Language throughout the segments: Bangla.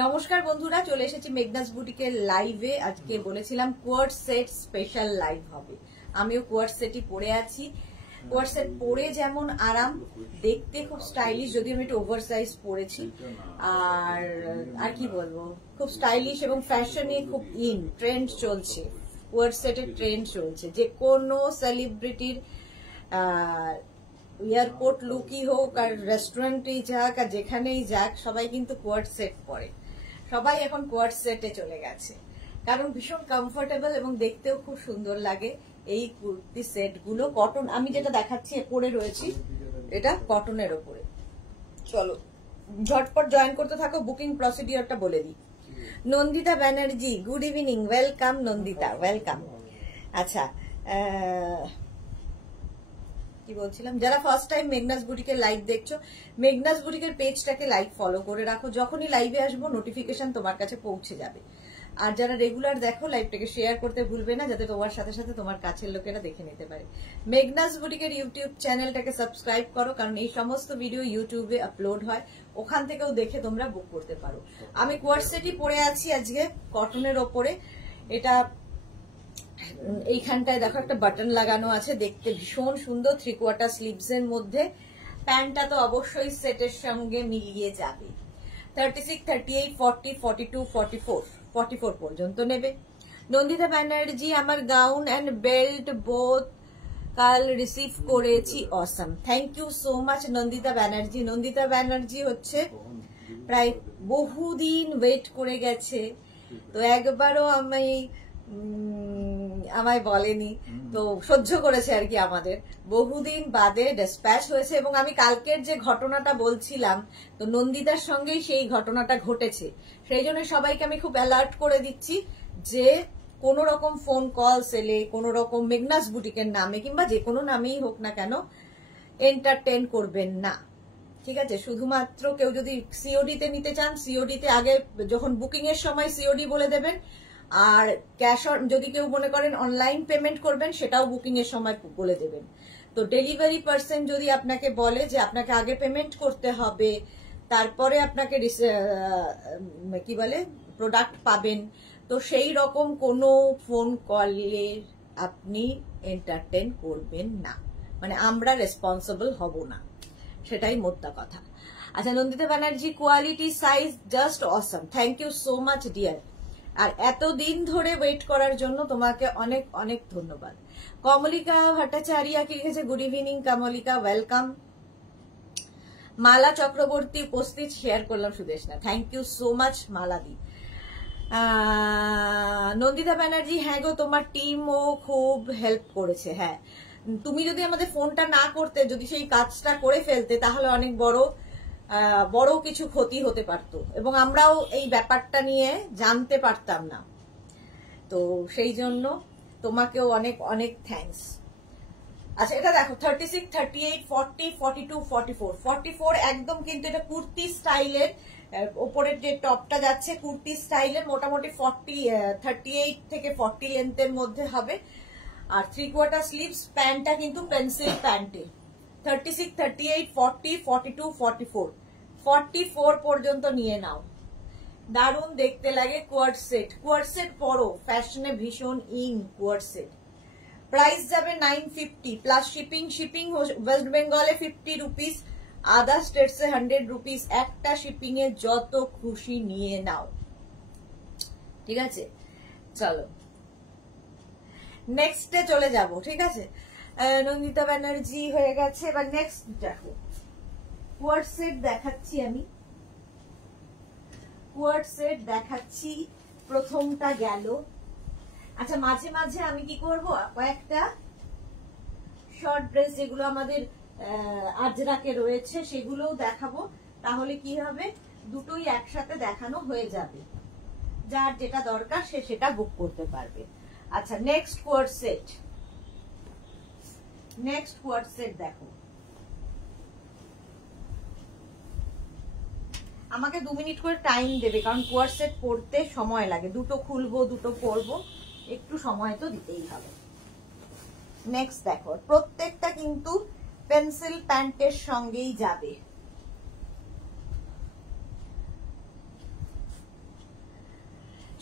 নমস্কার বন্ধুরা, চলে এসেছি মেঘনাস বুটিকের লাইভে। আজকে বলেছিলাম কোয়ার্ট সেট স্পেশাল লাইভ হবে। আমিও কোয়ার্ট সেটই পরে আছি। কোয়ার্ট সেট পরে যেমন আরাম, দেখতে খুব স্টাইলিশ, যদিও আমি একটু ওভার সাইজ পরেছি। আর কি বলবো, খুব স্টাইলিশ এবং ফ্যাশনে খুব ট্রেন্ড চলছে। কোয়ার্ট সেটের ট্রেন্ড চলছে, যে কোনো সেলিব্রিটির এয়ারপোর্ট লুকই হোক আর রেস্টুরেন্টেই যাক আর যেখানেই যাক, সবাই কিন্তু কোয়ার্ট সেট পরে। সবাই এখন কোয়ার্ট সেটে চলে গেছে, কারণ ভীষণ কমফোর্টেবল এবং দেখতেও খুব সুন্দর লাগে। এই কুর্তি সেট গুলো কটন, আমি যেটা দেখাচ্ছি পরে রয়েছি, এটা কটনের ওপরে। চলো ঝটপট জয়েন করতে থাকো। বুকিং প্রসিডিওরটা বলে দিই। Nandita Banerjee, good evening, welcome Nandita, welcome. আচ্ছা, কি বলছিলাম, যারা ফার্স্ট টাইম মেঘনাস বুটিকের লাইভ দেখছো, মেঘনাস বুটিকের পেজটাকে লাইক ফলো করে রাখো। যখনই লাইভে আসবো নোটিফিকেশন তোমার কাছে পৌঁছে যাবে। আর যারা রেগুলার দেখো, লাইভটাকে শেয়ার করতে ভুলবে না, যাতে তোমার সাথে সাথে তোমার কাছের লোকেরা দেখে নিতে পারে। মেঘনাস বুটিকের ইউটিউব চ্যানেলটাকে সাবস্ক্রাইব করো, কারণ এই সমস্ত ভিডিও ইউটিউবে আপলোড হয়, ওখান থেকেও দেখে তোমরা বুক করতে পারো। আমি কোয়ার্ট সেটই পরে আছি আজকে, কটনের ওপরে। এটা এইখানটায় দেখো একটা বাটন লাগানো আছে, দেখতে ভীষণ সুন্দর, 3/4 স্লিভস এর মধ্যে। প্যান্টটা তো অবশ্যই সেটের সঙ্গে মিলিয়ে যাবে। 36, 38, 40, 42, 44 পর্যন্ত নেবে। নন্দিতা ব্যানার্জি, আমার গাউন অ্যান্ড বেল্ট বোথ কাল রিসিভ করেছি, awesome. Thank you so much Nandita Banerjee. Nandita Banerjee হচ্ছে প্রায় বহুদিন ওয়েট করে গেছে, তো একবারও আমায় বলেনি, তো সহ্য করেছে আর কি। আমাদের বহুদিন বাদে ডিসপ্যাচ হয়েছে, এবং আমি কালকের যে ঘটনাটা বলছিলাম, তো নন্দিতার সঙ্গেই সেই ঘটনাটা ঘটেছে। সেই জন্য সবাইকে আমি খুব অ্যালার্ট করে দিচ্ছি যে কোন রকম ফোন কল এলে, কোন রকম মেঘনাস বুটিকের নামে কিংবা যে কোনো নামেই হোক না কেন, এন্টারটেন করবেন না, ঠিক আছে? শুধুমাত্র কেউ যদি সিওডি তে নিতে চান, সিওডি তে আগে যখন বুকিং এর সময় সিওডি বলে দেবেন। আর ক্যাশ অন যদি কেউ মনে করেন অনলাইন পেমেন্ট করবেন, সেটাও বুকিং এর সময় বলে দেবেন। তো ডেলিভারি পার্সন যদি আপনাকে বলে যে আপনাকে আগে পেমেন্ট করতে হবে, তারপরে আপনাকে কি বলে প্রোডাক্ট পাবেন, তো সেই রকম কোনো ফোন কলে আপনি এন্টারটেন করবেন না, মানে আমরা রেসপন্সিবল হব না, সেটাই মোদ্দা কথা। আচ্ছা, Nandita Banerjee, quality size just awesome, thank you so much dear. আর এতদিন ধরে ওয়েট করার জন্য তোমাকে অনেক অনেক ধন্যবাদ। কমলিকা ভট্টাচার্য কি লিখেছে, good evening Kamalika, welcome. Mala Chakraborty উপস্থিত, শেয়ার করলাম Sudeshna, thank you so much মালাদি। নন্দিতা ব্যানার্জি, হ্যাঁ গো, তোমার টিমও খুব হেল্প করেছে। হ্যাঁ, তুমি যদি আমাদের ফোনটা না করতে, যদি সেই কাজটা করে ফেলতে, তাহলে অনেক বড় কিছু ক্ষতি হতে পারতো, এবং আমরাও এই ব্যাপারটা নিয়ে জানতে পারতাম না। তো সেই জন্য তোমাকেও অনেক অনেক থ্যাঙ্কস। আচ্ছা, এটা দেখো 36, 38, 40, 42, 44, 44 একদম কিন্তু এটা কুর্তি স্টাইলের। ওপরের যে টপটা যাচ্ছে কুর্তি স্টাইলের, মোটামুটি 38 থেকে 40 লেন্থের মধ্যে হবে। আর 3/4 স্লিভস, প্যান্টটা কিন্তু পেন্সিল প্যান্টে। 36, 38, 40, 42, 44, 44 পর্যন্ত নিয়ে নাও। দারুণ দেখতে লাগে কোয়ার্ট সেট। কোয়ার্ট সেট পরো, ফ্যাশনে ভীষণ কোয়ার্ট সেট। প্রাইস যাবে 950 প্লাস শিপিং। শিপিং ওয়েস্ট বেঙ্গলে 50 রুপিস, আদার স্টেটসে 100 রুপিস। একটা শিপিং এ যত খুশি নিয়ে নাও, ঠিক আছে? চলো নেক্সটে চলে যাব, ঠিক আছে? নন্দিতা ব্যানার্জি হয়ে গেছে, এবার নেক্সট দেখো। কোয়ার্ট সেট দেখাচ্ছি আমি, কোয়ার্ট সেট দেখাচ্ছি। প্রথমটা গেল। আচ্ছা, মাঝে মাঝে আমি কি করব, কয়েকটা শর্ট ড্রেস যেগুলো আমাদের আজরাকে রয়েছে সেগুলোও দেখাবো। তাহলে কি হবে, দুটোই একসাথে দেখানো হয়ে যাবে। যার যেটা দরকার সে সেটা বুক করতে পারবে। আচ্ছা, next quart set. Next quart set দেখো। আমাকে 2 মিনিট করে টাইম দেবে, কারণ কোয়ার্ট সেট পড়তে সময় লাগে। দুটো খুলবো, দুটো পরবো, একটু সময় তো দিতেই হবে। নেক্সট দেখো, প্রত্যেকটা কিন্তু পেন্সিল প্যান্টের সঙ্গেই যাবে।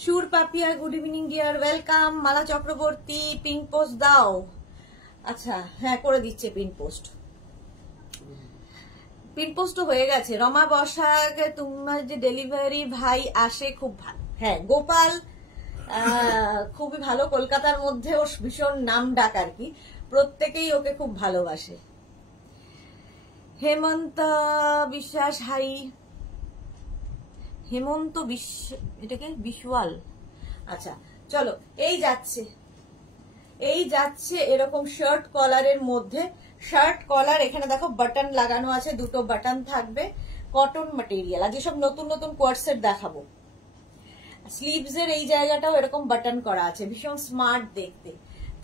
Sur Papiya good evening dear, welcome. Mala Chakraborty pin post দাও। আচ্ছা হ্যাঁ করে দিচ্ছে পিন পোস্ট। পিন পোস্ট হয়ে গেছে। রমা বসাক তোমার যে ডেলিভারি ভাই আসে খুব ভালো। হ্যাঁ গোপাল খুবই ভালো, কলকাতার মধ্যে ওর ভীষণ নাম ডাক আর কি, প্রত্যেকেই ওকে খুব ভালোবাসে। হেমন্ত বিশ্বাস হাই, হেমন্ত এটাকে বিশওয়াল। আচ্ছা চলো, এই যাচ্ছে এরকম শার্ট কলারের মধ্যে। শার্ট কলার এখানে দেখো বাটন লাগানো আছে, দুটো বাটন থাকবে, কটন ম্যাটেরিয়াল। আজকে সব নতুন নতুন কোয়ার্টসেট দেখাবো। স্লিভস এর এই জায়গাটাও এরকম বাটন করা আছে, ভীষণ স্মার্ট দেখতে।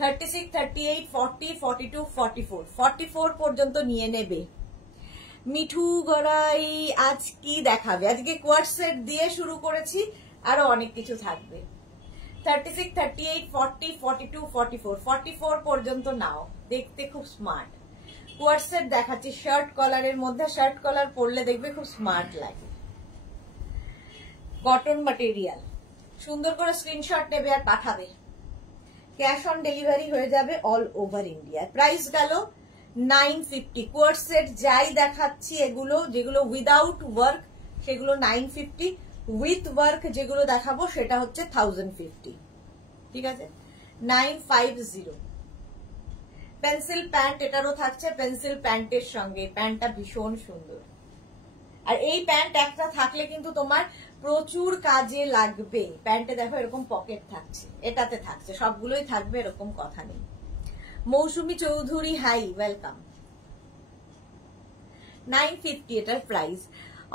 36, 38, 40, 42, 44, 44 পর্যন্ত নিয়ে নেবে। মিঠু গড়াই আজ কি দেখাবে? আজকে কোয়ার্টসেট দিয়ে শুরু করেছি, আরো অনেক কিছু থাকবে। 36, 38, 40, 42, 44, 44 পর্যন্ত নাও, দেখতে খুব স্মার্ট। কোয়ার্টসেট দেখাচ্ছি শার্ট কলারের মধ্যে। শার্ট কলার পরলে দেখবে খুব স্মার্ট লাগে। কটন ম্যাটেরিয়াল, সুন্দর করে স্ক্রিনশট নেবে আর পাঠাবে। ক্যাশ অন ডেলিভারি হয়ে যাবে অল ওভার ইন্ডিয়া। প্রাইস গেল 950। কোয়ার্টসেট যাই দেখাচ্ছি এগুলো, যেগুলো উইদাউট ওয়ার্ক সেগুলো 950, উইথ ওয়ার্ক যেগুলো দেখাবো সেটা হচ্ছে 1050। ঠিক আছে, 950। পেন্সিল প্যান্ট এটারও থাকছে, পেন্সিল প্যান্টের সঙ্গে। প্যান্টটা ভীষণ সুন্দর, আর এই প্যান্ট একটা থাকলে কিন্তু তোমার প্রচুর কাজে লাগবে। প্যান্টে দেখো এরকম পকেট থাকছে, এটাতে থাকছে, সবগুলোই থাকবে এরকম কথা নেই। মৌসুমী চৌধুরী হাই, ওয়েলকাম। 950 এটার প্রাইস।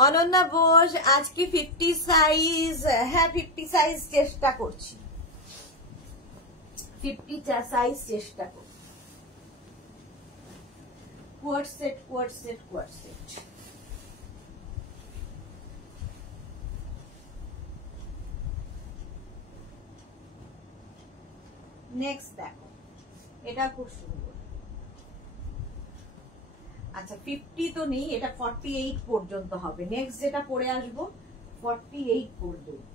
অনন্যা বোস আজকে 50 সাইজ, হ্যাঁ 50 সাইজ চেষ্টা করছি, 50 সাইজ চেষ্টা করছি। কোয়ার্টসেট কোয়ার্টসেট কোয়ার্টসেট। নেক্সট দেখো, এটা খুব সুন্দর। আচ্ছা 50 তো নেই, এটা 48 পর্যন্ত হবে। নেক্সট যেটা পরে আসবো 48 পর্যন্ত।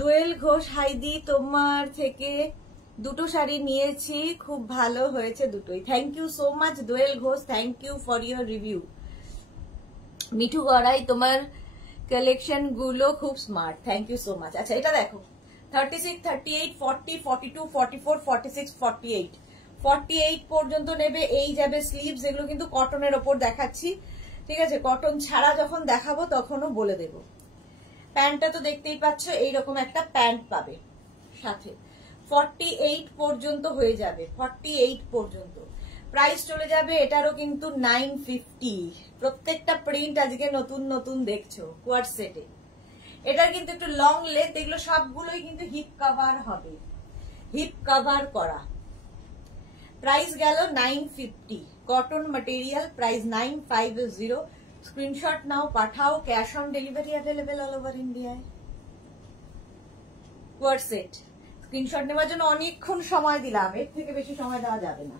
দোয়েল ঘোষ হাইদি, তোমার থেকে দুটো শাড়ি নিয়েছি, খুব ভালো হয়েছে দুটোই। Thank you so much Doyel Ghosh, thank you for your review. Mithu Garai তোমার কালেকশন গুলো খুব smart, thank you so much. আচ্ছা এটা দেখো 36, 38, 40, 42, 44, 46, 48, 48 পর্যন্ত নেবে। এই যাবে স্লিভস, এগুলো কিন্তু কটনের ওপর দেখাচ্ছি, ঠিক আছে? কটন ছাড়া যখন দেখাবো তখনও বলে দেবো। প্যান্টটা তো দেখতেই পাচ্ছ, এইরকম একটা প্যান্ট পাবে সাথে। 48 পর্যন্ত হয়ে যাবে, 48 পর্যন্ত। প্রাইস চলে যাবে এটারও কিন্তু 950। প্রত্যেকটা প্রিন্ট আজকে নতুন নতুন দেখছো কোয়ার্টসেটে। এটার কিন্তু একটু লং লেন্থ, এগুলো সবগুলোই কিন্তু হিপ কভার হবে, হিপ কভার করা। প্রাইস গেল 950, cotton material, price 950। Screenshot now, Pathao. Cash on delivery available all over ইন্ডিয়ায়। কোয়ার্টসেট স্ক্রিনশট নেওয়ার জন্য অনেকক্ষণ সময় দিলাম, এর থেকে বেশি সময় দেওয়া যাবে না,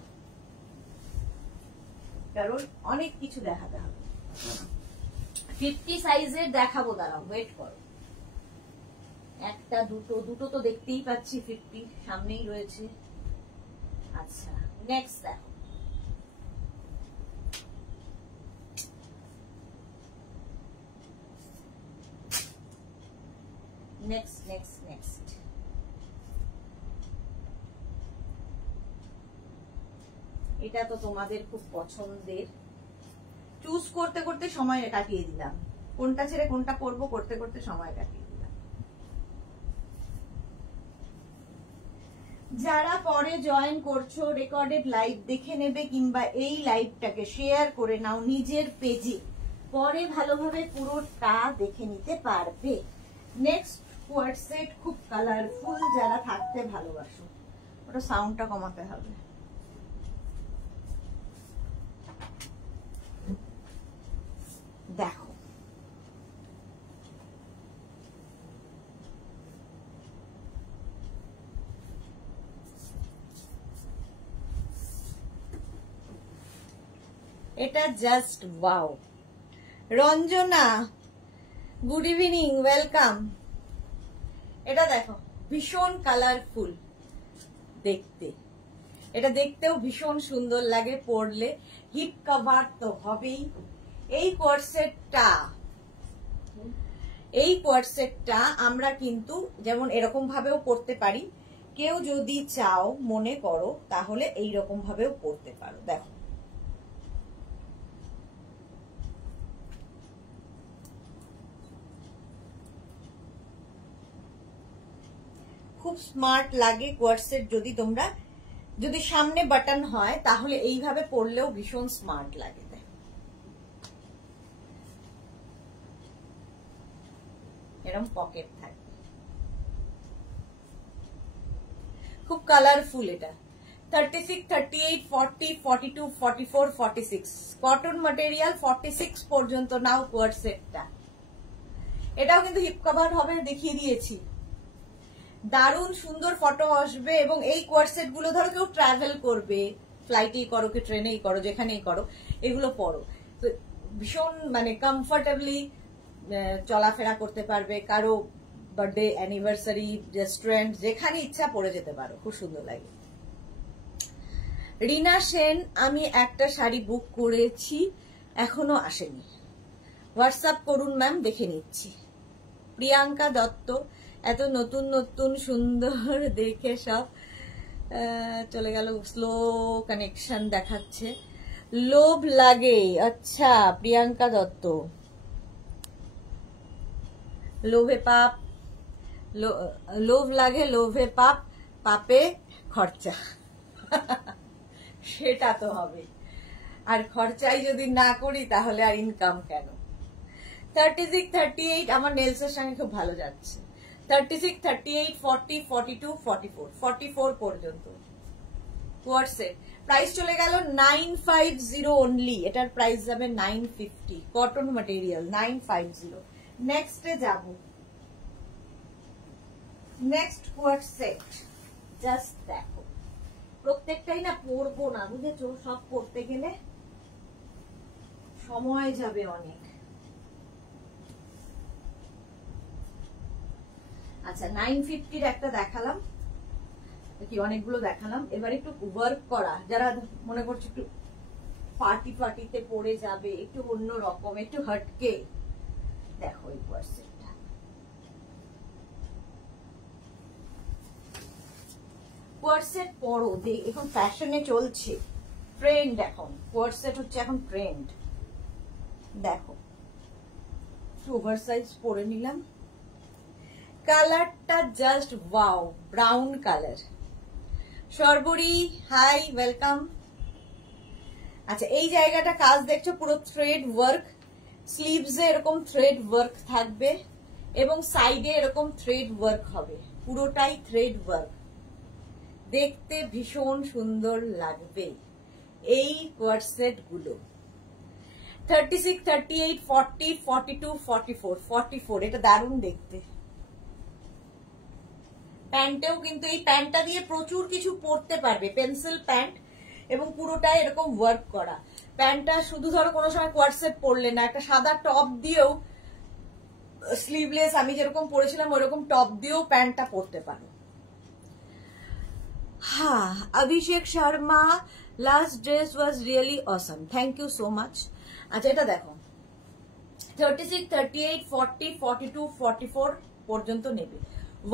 কারণ অনেক কিছু দেখাতে হবে। 50 সাইজের দেখাবো, দাঁড়াও ওয়েট করো। একটা দুটো তো দেখতেই পাচ্ছি, 50 সামনেই রয়েছে। আচ্ছা নেক্সট দেখো, নেক্সট নেক্সট নেক্সট। এটা তো তোমাদের খুব পছন্দের, চুজ করতে করতে সময় কাটিয়ে দিলাম, কোনটা ছেড়ে কোনটা করব করতে করতে সময় কাটিয়ে দিলাম। যারা পরে জয়েন করছো রেকর্ডেড লাইভ দেখে নেবে, কিংবা এই লাইভটাকে শেয়ার করে নাও নিজের পেজে, পরে ভালোভাবে পুরোটা দেখে নিতে পারবে। নেক্সট কোয়ার্ড সেট খুব কালারফুল, যারা থাকতে ভালোবাসো। ওটা সাউন্ডটা কমাতে হবে। দেখো এটা just wow. Ranjana good evening, welcome. এটা দেখো ভীষণ কালারফুল দেখতে, এটা দেখতেও ভীষণ সুন্দর লাগে পরলে। হিপ কভার তো হবেই। এই কোয়ার্ডসেটটা আমরা কিন্তু যেমন এরকম ভাবেও পরতে পারি, কেউ যদি চাও মনে করো তাহলে এই রকম ভাবেও পরতে পারো। দেখো খুব স্মার্ট লাগে কোয়ার্ডসেট। যদি সামনে বাটন হয় তাহলে এইভাবে পরলেও ভীষণ স্মার্ট লাগে। এরকম পকেট থাকে, খুব কালারফুল। এটা 36, 38, 40, 42, 44, 46 কটন ম্যাটেরিয়াল। 46 পর্যন্ত নাও কোয়ার্ডসেটটা। এটাও কিন্তু হিপ কভার হবে, দেখিয়ে দিয়েছি। দারুণ সুন্দর ফটো আসবে। এবং এই কোয়ার্ডসেট গুলো ধরো কেউ ট্রাভেল করবে, ফ্লাইটেই করো কি ট্রেনেই করো, যেখানেই করো, এগুলো পরো তো ভীষণ মানে কমফর্টেবলি চলাফেরা করতে পারবে। কারো বার্থডে, অ্যানিভার্সারি, রেস্টুরেন্ট, যেখানে ইচ্ছা পরে যেতে পারো, খুব সুন্দর লাগে। রিনা সেন, আমি একটা শাড়ি বুক করেছি, এখনো আসেনি, হোয়াটসঅ্যাপ করুন ম্যাম, দেখে নিচ্ছি। প্রিয়াঙ্কা দত্ত, এত নতুন নতুন সুন্দর দেখে সব চলে গেল, স্লো কানেকশন দেখাচ্ছে। লোভ লাগে, আচ্ছা প্রিয়াঙ্কা দত্ত, লোভে পাপ, লোভ লাগে লোভে পাপ, পাপে খরচা। সেটা তো হবে, আর খরচাই যদি না করি তাহলে আর ইনকাম কেন। 36, 38 আমার নেলসের সঙ্গে খুব ভালো যাচ্ছে। 36, 38, 40, 42, 44 44 পর্যন্ত কোয়ার্ডসেট। প্রাইস চলে গেল 950 অনলি। এটার প্রাইস যাবে 950, কটন ম্যাটেরিয়াল 950। নেক্সটে যাব। নেক্সট কোয়ার্ডসেট জাস্ট দেখো, প্রত্যেকটাই না পরবো না, বুঝেছো? সব পরতে গেলে সময় যাবে অনেক। আচ্ছা 950-র একটা দেখালাম, কি অনেকগুলো দেখালাম। এবার একটু ওয়ার্ক করা, যারা মনে করছে একটু পার্টিতে পরে যাবে, একটু অন্য রকম, একটু হটকে, দেখো এই কোয়ার্ডসেটটা। কোয়ার্ডসেট পরো, এখন ফ্যাশনে চলছে, ট্রেন্ড এখন কোয়ার্ডসেট হচ্ছে এখন ট্রেন্ড। দেখো একটু ওভারসাইজ পরে নিলাম। কালারটা just wow, brown colour. Sarbari hi, welcome. আচ্ছা এই জায়গাটা কাজ দেখছো, পুরো থ্রেড ওয়ার্ক, স্লিভসে এরকম থ্রেড ওয়ার্ক থাকবে এবং সাইডে এরকম থ্রেড ওয়ার্ক হবে, পুরোটাই থ্রেড ওয়ার্ক, দেখতে ভীষণ সুন্দর লাগবে এই কোয়ার্ডসেট গুলো। 36, 38, 40, 42, 44 44 এটা দারুণ দেখতে। প্যান্টেও কিন্তু এই প্যান্টটা দিয়ে প্রচুর কিছু পরতে পারবে, পেন্সিল প্যান্ট, এবং পুরোটাই এরকম ওয়ার্ক করা। প্যান্টটা শুধু ধরো কোনো সময় কোয়ার্ডসেট পরলে না, একটা সাদা টপ দিয়েও, স্লিভলেস আমি যেরকম পরেছিলাম ওরকম টপ দিয়েও প্যান্টটা পরতে পারো। হ্যাঁ Abhishek Sharma, last dress was really awesome, thank you so much. আচ্ছা এটা দেখো 36, 38, 40, 42, 44 পর্যন্ত নেবে।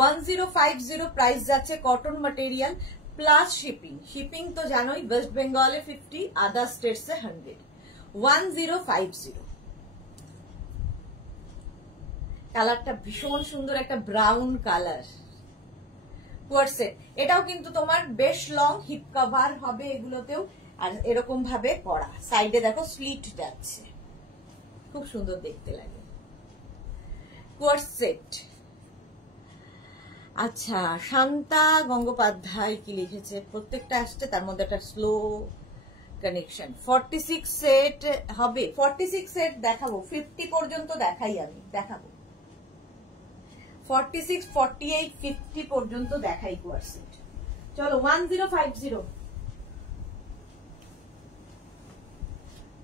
1050 প্রাইস যাচ্ছে, cotton material plus shipping. Shipping তো জানোই, ওয়েস্ট বেঙ্গলে 50, আদার স্টেটসে 100। 1050। কালারটা ভীষণ সুন্দর, একটা ব্রাউন কালার কোয়ার্ডসেট। এটাও কিন্তু তোমার বেশ লং, হিপ কভার হবে এগুলোতেও, আর এরকম ভাবে করা, সাইডে দেখো স্লিট যাচ্ছে, খুব সুন্দর দেখতে লাগে কোয়ার্ডসেট। আচ্ছা, শান্তা গঙ্গোপাধ্যায় কি লিখেছে, প্রত্যেকটা আসছে, তার মধ্যে একটা স্লো কানেকশন। 46 সেট হবে, 46 সেট দেখাবো, 50 পর্যন্ত দেখাই, আমি দেখাবো 46, 48, 50 পর্যন্ত দেখাই কোয়ার সেট। চলো 1050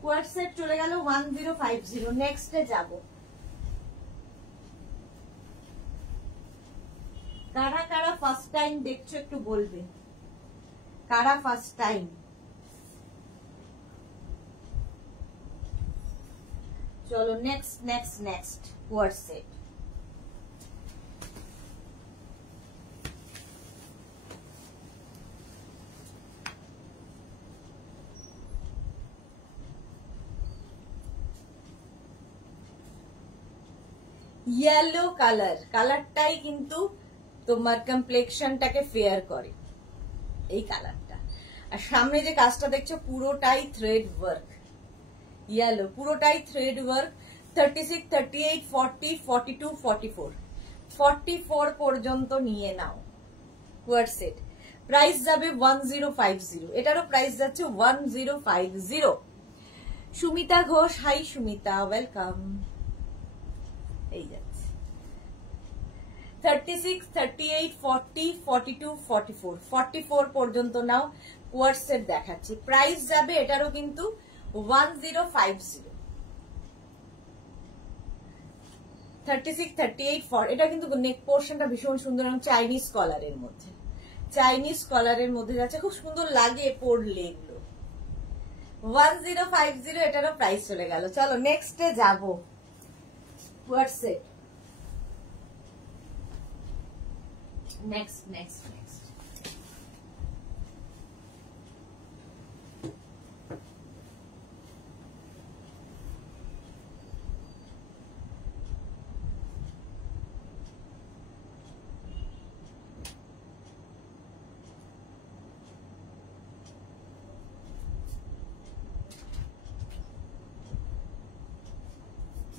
কোয়ার সেট চলে গেল 1050। নেক্সটে যাব। কারা কারা ফার্স্ট টাইম দেখছো একটু বলবে, কারা ফার্স্ট টাইম? চলো next next next co-ord set. Yellow colour, কালারটাই কিন্তু তোমার কমপ্লেক্সনটাকে ফেয়ার করে, এই কালারটা। আর সামনে যে কাজটা দেখছো পুরোটাই থ্রেড ওয়ার্ক, ইয়েলো পুরোটাই থ্রেড ওয়ার্ক। 36, 38, 40, 42, 44, 44 পর্যন্ত নিয়ে নাও কোয়ার সেট। প্রাইস যাবে 1050, এটারও প্রাইস যাচ্ছে 1050। Sumita Ghosh, hi Sumita, welcome. এই যাচ্ছে 36, 38, 40, 42, 44, 44 পর্যন্ত নাও কোয়ার সেট দেখাচ্ছি। প্রাইস যাবে এটারও কিন্তু 1050। 36, 38, 40, এটা কিন্তু নেক পোর্শনটা ভীষণ সুন্দর এবং চাইনিজ কলারের মধ্যে, চাইনিজ কলারের মধ্যে যাচ্ছে, খুব সুন্দর লাগে পরলে এগুলো। 1050, এটারও প্রাইস চলে গেল। চলো নেক্সটে যাবো কোয়ার সেট। নেক্সট নেক্সট নেক্সট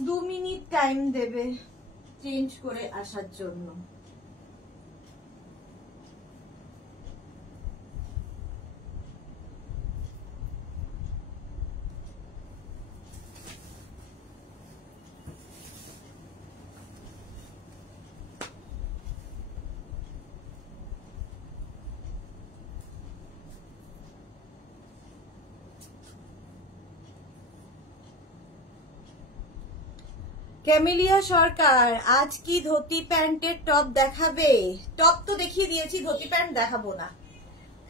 দু মিনিট টাইম দেবে চেঞ্জ করে আসার জন্য। ক্যামেলিয়া সরকার, আজ কি ধুতি প্যান্টের টপ দেখাবে? টপ তো দেখিয়ে দিয়েছি, ধুতি প্যান্ট দেখাবো না।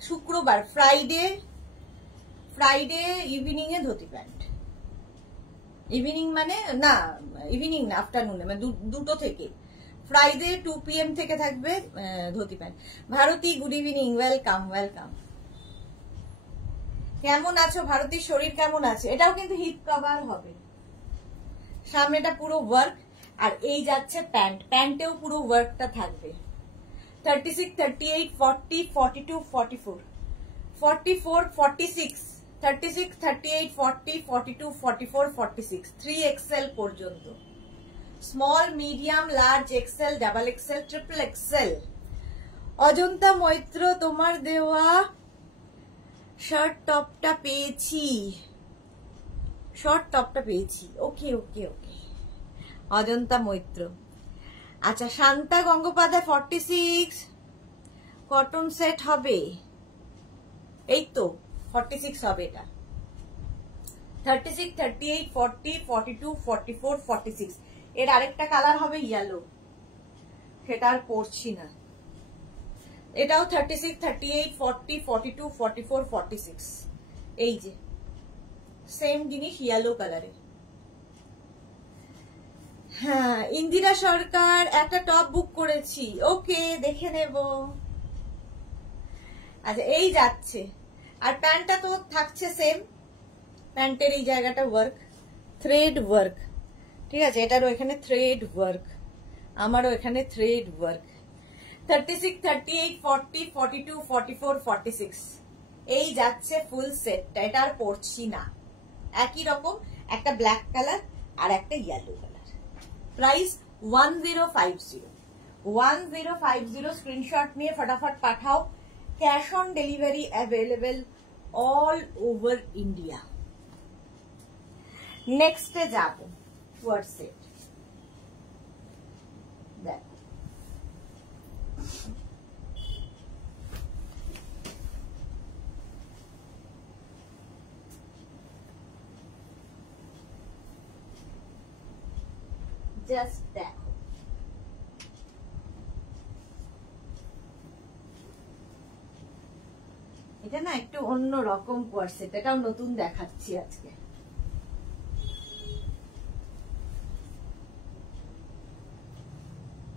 শুক্রবার, ফ্রাইডে ইভিনিং এ ধুতি প্যান্ট। ইভিনিং মানে না, ইভিনিং না, আফটারনুনে, মানে দুটো থেকে। ফ্রাইডে 2 PM থেকে থাকবে dhoti pant. Bharati, good evening, welcome welcome. কেমন আছো ভারতীর, শরীর কেমন আছে? এটাও কিন্তু হিপ কভার হবে, সামনেটা পুরো ওয়ার্ক, আর এই যাচ্ছে প্যান্ট, প্যান্টেও পুরো ওয়ার্কটা থাকবে। 36, 38, 40, 42, 44, 44, 46, 36, 38, 40, 42, 44, 46, 3XL পর্যন্ত। Small, medium, large, XL, double XL, triple XL. Ajanta Maitra, তোমার দেওয়া শার্ট টপটা পেয়েছি, শর্ট টপটা পেয়েছি। ওকে ওকে ওকে অজন্তা মৈত্র। আচ্ছা, শান্তা গঙ্গোপাধ্যায় 46 কটন সেট হবে, এই তো 46 হবে এটা। 36, 38, 40, 42, 44, 46। এর আরেকটা কালার হবে ইয়েলো, সেটা আর পরছি না। এটাও 36, 38, 40, 42, 44, 46। এই যে সেম জিনিস ইয়েলো কালারের। হ্যাঁ, ইন্দিরা সরকার, একটা টপ বুক করেছি, ওকে দেখে নেব। আচ্ছা, এই যাচ্ছে, আর প্যান্টটা তো থাকছে সেম, প্যান্টের এই জায়গাটা ওয়ার্ক, থ্রেড ওয়ার্ক, ঠিক আছে, এটারও এখানে থ্রেড ওয়ার্ক, আমারও এখানে থ্রেড ওয়ার্ক। 36, 38, 40, 42, 44, 46, এই যাচ্ছে ফুল সেটটা। এটা আর পরছি না, একই রকম, একটা ব্ল্যাক কালার আর একটা ইয়েলো কালার। প্রাইস 1050, 1050 স্ক্রিনশট নিয়ে ফটাফট পাঠাও। Cash on delivery available all over India. নেক্সটে যাব হোয়াটসঅ্যাপ। দেখো জাস্ট দেখো, এটা না একটু অন্য রকম কোয়ার্সেট, এটাও নতুন দেখাচ্ছি আজকে।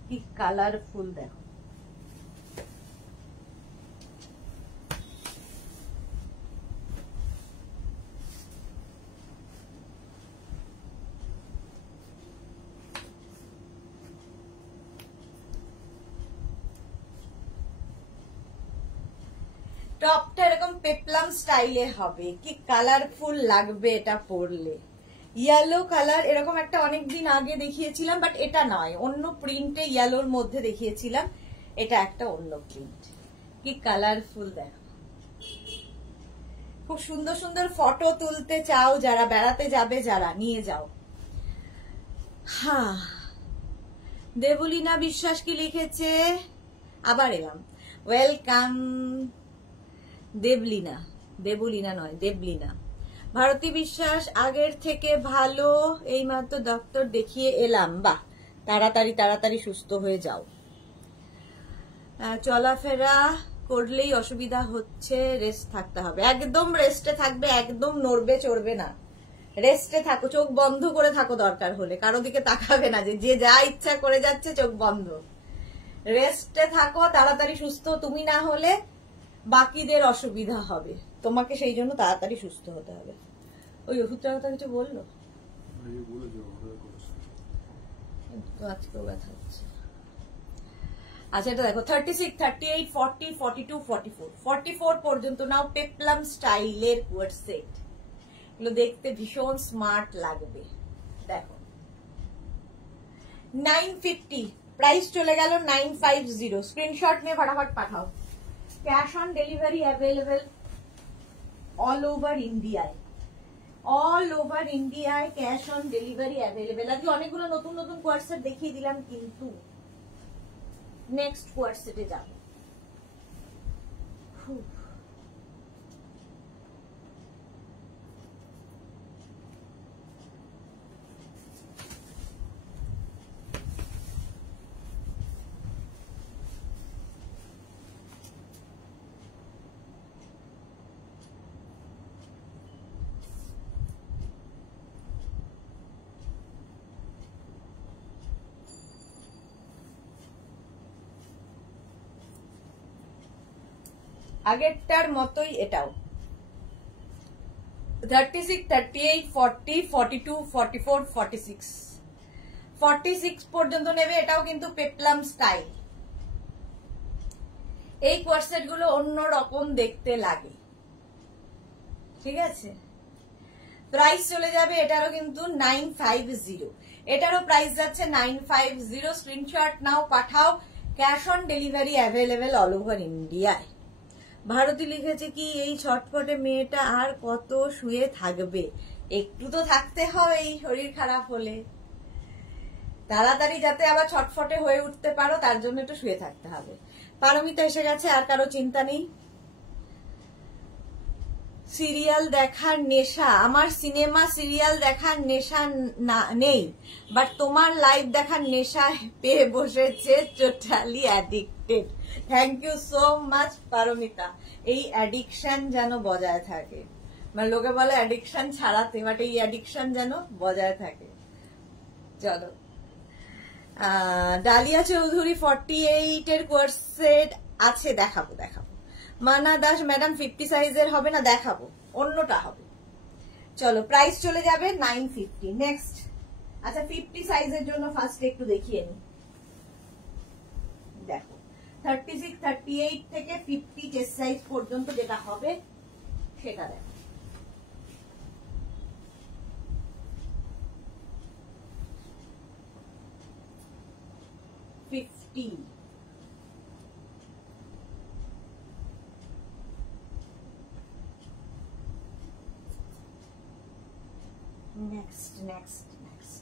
কি কালারফুল দেখো, টপটা এরকম পেপলাম স্টাইলে হবে, কি কালারফুল লাগবে এটা পরলে। ইয়েলো কালার, এরকম একটা অনেকদিন আগে দেখিয়েছিলাম, বাট এটা নয়, অন্য প্রিন্টে ইয়েলোর মধ্যে দেখিয়েছিলাম, এটা একটা অন্য প্রিন্ট। কি কালারফুল দেখো, খুব সুন্দর সুন্দর ফটো তুলতে চাও যারা, বেড়াতে যাবে যারা, নিয়ে যাও। হ্যাঁ, দেবলীনা বিশ্বাস কি লিখেছে, আবার এলাম, ওয়েলকাম। দেবলীনা, দেবলীনা নয়, দেবলীনা। ভারতী বিশ্বাস, আগের থেকে ভালো, এইমাত্র ডক্টর দেখিয়ে এলাম। বাহ, তাড়াতাড়ি তাড়াতাড়ি সুস্থ হয়ে যাও। চলাফেরা করলেই অসুবিধা হচ্ছে, রেস্ট থাকতে হবে। একদম রেস্টে থাকবে, একদম নড়বে চড়বে না, রেস্টে থাকো, চোখ বন্ধ করে থাকো, দরকার হলে কারো দিকে তাকাবে না, যে যা ইচ্ছা করে যাচ্ছে, চোখ বন্ধ, রেস্টে থাকো। তাড়াতাড়ি সুস্থ তুমি না হলে বাকিদের অসুবিধা হবে, তোমাকে সেই জন্য তাড়াতাড়ি সুস্থ হতে হবে। ওই ওষুধটার কথা কিছু বললো, আজকেও ব্যথা হচ্ছে। আচ্ছা, এটা দেখো 36, 38, 40, 42, 44, 44 পর্যন্ত নাও, পেপলাম স্টাইলের কোয়ার্ড সেট। এগুলো দেখতে ভীষণ স্মার্ট লাগবে। দেখো 950 প্রাইস চলে গেল 950। স্ক্রিনশট নিয়ে ফটাফট পাঠাও। Cash on delivery available all over ইন্ডিয়ায়, অল ওভার ইন্ডিয়ায় ক্যাশ অন ডেলিভারি অ্যাভেলেবেল। আজকে অনেকগুলো নতুন নতুন কোয়ার্সেট দেখিয়ে দিলাম, কিন্তু নেক্সট কোয়ার্সেটে যাব। আগেরটার মতোই এটাও 36, 38, 40, 42, 44, 46, 46 পর্যন্ত নেবে। এটাও কিন্তু পেপলাম স্টাইল। এই কোয়ার্সেট গুলো অন্যরকম দেখতে লাগে, ঠিক আছে। প্রাইস চলে যাবে এটারও কিন্তু 950, এটারও প্রাইস যাচ্ছে 950। Screenshot now, Pathao. Cash on delivery available all over ইন্ডিয়ায়। ভারতী লিখেছে কি, এই ছটফটে মেয়েটা আর কত শুয়ে থাকবে, একটু তো থাকতে হয় এই শরীর খারাপ হলে, তাড়াতাড়ি যাতে আবার ছটফটে হয়ে উঠতে পারো, তার জন্য একটু শুয়ে থাকতে হবে। পারমিতা এসে গেছে, আর কারো চিন্তা নেই। সিরিয়াল দেখার নেশা, আমার সিনেমা সিরিয়াল দেখার নেশা নেই, বাট তোমার লাইভ দেখার নেশা পেয়ে বসেছে, totally addicted. Thank you so much Paromita. এই অ্যাডিকশন যেন বজায় থাকে, মানে লোকে বলে অ্যাডিকশন ছাড়াতে, বাট এই অ্যাডিকশন যেন বজায় থাকে। চলো, ডালিয়া চৌধুরী 48 এর কোর্সেট আছে, দেখাবো দেখাবো। মানা দাস ম্যাডাম 50 সাইজের হবে না, দেখাবো, অন্যটা হবে। চলো, প্রাইস চলে যাবে 950। নেক্সট, আচ্ছা 50 সাইজের জন্য ফার্স্ট একটু দেখিয়ে নি। দেখো 36, 38 থেকে 50 চেস্ট সাইজ পর্যন্ত যেটা হবে সেটা দেখো। 50। Next, next, next.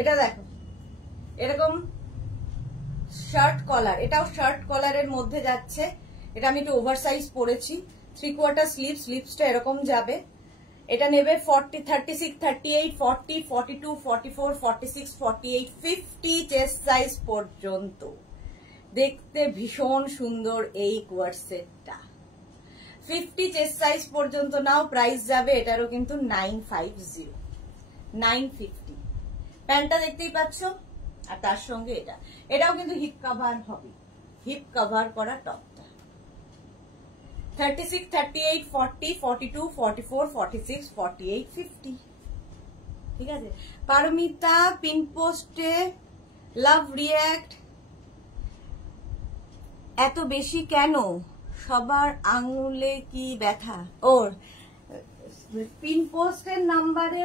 এটা দেখো এরকম শার্ট কলার, এটাও শার্ট কলারের মধ্যে যাচ্ছে। এটা আমি একটু ওভারসাইজ পরেছি, 3/4 স্লিভ, স্লিভসটা এরকম যাবে। এটা নেবে 40, 36, 38, 40, 42, 44, 46, 48, 50 চেস্ট সাইজ পর্যন্ত। দেখতে ভীষণ সুন্দর এই কোয়ার্ড সেটটা। 50 চেস্ট সাইজ পর্যন্ত নাও, প্রাইস যাবে এটারও কিন্তু 950, 950। প্যান্টটা দেখতেই পাচ্ছ, আর তার সঙ্গে এটাও কিন্তু হিপ কভার হবে, হিপ কভার করা টপটা। 36, 38, 40, 42, 44, 46, 48, 50। ঠিক আছে। পারমিতা পিন পোস্টে লাভ রিয়্যাক্ট এত বেশি কেন? সবার আঙুলে কি ব্যথা? ওর পিন পোস্টের নাম্বারে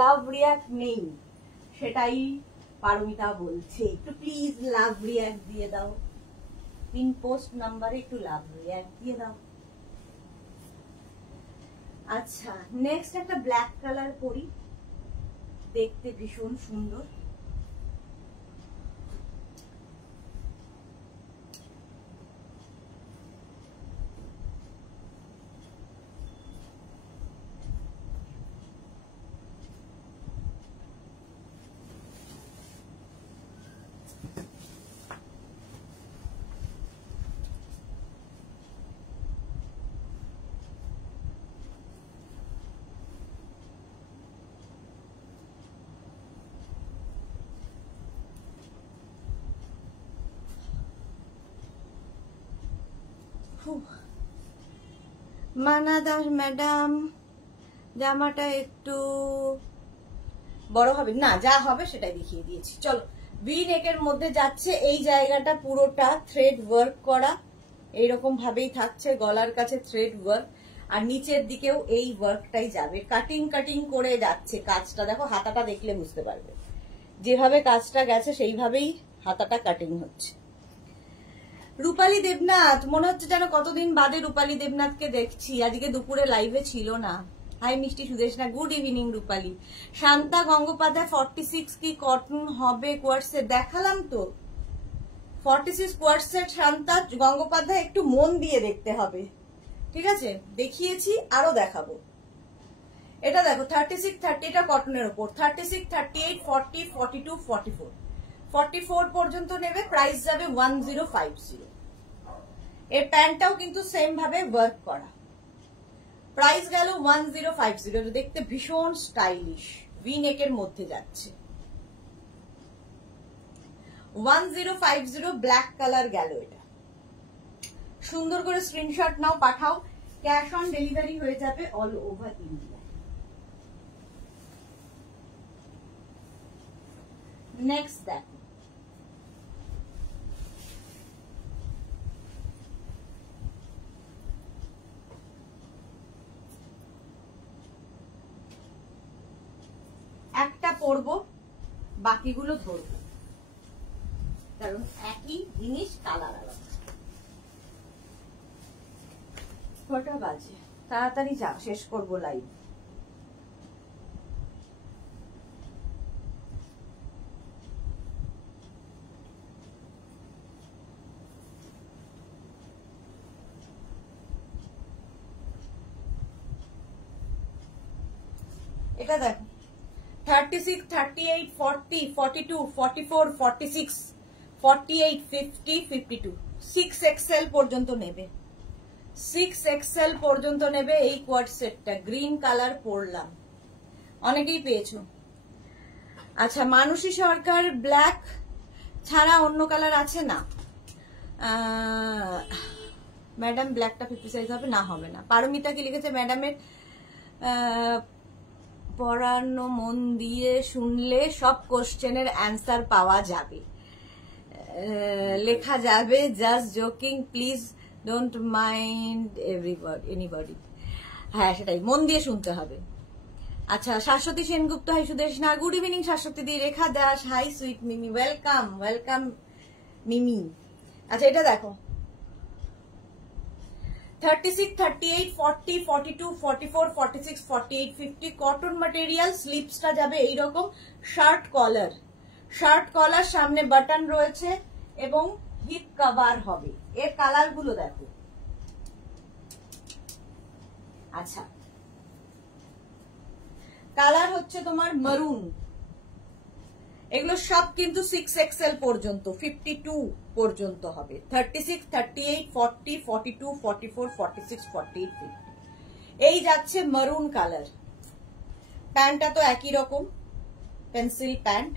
লাভ রিয়্যাক্ট নেই, সেটাই পারমিতা বলছে। একটু প্লিজ লাভ রিয়্যাক্ট দিয়ে দাও, পিন পোস্ট নাম্বারে একটু লাভ রিয়্যাক্ট দিয়ে দাও। আচ্ছা, নেক্সট একটা ব্ল্যাক কালার পরি, দেখতে ভীষণ সুন্দর। মানা দাস ম্যাডাম, জামাটা একটু বড় হবে না, যা হবে সেটাই দেখিয়ে দিয়েছি। চলো, ভি নেকের মধ্যে যাচ্ছে, এই জায়গাটা পুরোটা থ্রেড ওয়ার্ক করা, এইরকম ভাবেই থাকছে, গলার কাছে থ্রেড ওয়ার্ক, আর নিচের দিকেও এই ওয়ার্কটাই যাবে। কাটিং কাটিং করে যাচ্ছে কাজটা, দেখো হাতাটা দেখলে বুঝতে পারবে, যেভাবে কাজটা গেছে সেইভাবেই হাতাটা কাটিং হচ্ছে। রূপালী দেবনাথ, মনে হচ্ছে যেন কতদিন বাদে রূপালী দেবনাথকে দেখছি, আজকে দুপুরে লাইভে ছিল না। হাই মিষ্টি সুদেশনা, গুড ইভিনিং রূপালী। শান্তা গঙ্গোপাধ্যায় 46 কি কটন হবে কোয়ার্টসেট? দেখালাম তো 46 কোয়ার্টসেট। শান্তা গঙ্গোপাধ্যায় একটু মন দিয়ে দেখতে হবে, ঠিক আছে? দেখিয়েছি, আরো দেখাবো। এটা দেখো 36, 30 টা কটনের উপর, 36, 38, 40, 42, 44, 44 পর্যন্ত নেবে, প্রাইস যাবে 1050। এর প্যান্টটাও কিন্তু সেম ভাবে ওয়ার্ক করা, প্রাইস গেল 1050। দেখতে ভীষণ স্টাইলিশ, ভি নেকের মধ্যে যাচ্ছে। 1050 ব্ল্যাক কালার গেল। এটা সুন্দর করে screenshot now, Pathao, cash on delivery হয়ে যাবে অল ওভার ইন্ডিয়া। নেক্সট দেখো, একটা পরবো, বাকিগুলো ধরবো, কারণ একই জিনিস কালার আলাদা। কটা বাজে? তাড়াতাড়ি যা, শেষ করবো লাইভ। এটা দেখো 36, 38, 40, 42, 44, 46, 48, 50, 52, 6XL পর্যন্ত নেবে, 6XL পর্যন্ত নেবে এই কোয়ার্ড সেটটা। গ্রিন কালার পরলাম, অনেকেই পেয়েছো। আচ্ছা, মানসী সরকার ব্ল্যাক ছাড়া অন্য কালার আছে না? ম্যাডাম ব্ল্যাকটা 50 সাইজ হবে না? হবে না। পারমিতা কি লিখেছে? ম্যাডামের পড়ানো মন দিয়ে শুনলে সব কোশ্চেনের অ্যান্সার পাওয়া যাবে, লেখা যাবে। Just joking, please don't mind anybody. হ্যাঁ, সেটাই, মন দিয়ে শুনতে হবে। আচ্ছা, শাশ্বতী সেনগুপ্ত, হাই সুদেশ না, গুড ইভিনিং শাশ্বতী দি। রেখা দাস, হাই সুইট মিমি, ওয়েলকাম ওয়েলকাম মিমি। আচ্ছা, এটা দেখো 36, 38, 40, 42, 44, 46, 48, 50 কটন ম্যাটেরিয়াল। স্লিপসটা যাবে এইরকম, শার্ট কলার, সামনে বাটন রয়েছে এবং হিপ কভার হবে। এর কালার গুলো দেখো। আচ্ছা, কালার হচ্ছে তোমার মারুন। এগুলো সব কিন্তু 6XL পর্যন্ত, 52 পর্যন্ত হবে। 36, 38, 40, 42, 44, 46, 48, 50 এই যাচ্ছে মারুন কালার। প্যান্টটা তো একই রকম, পেন্সিল প্যান্ট,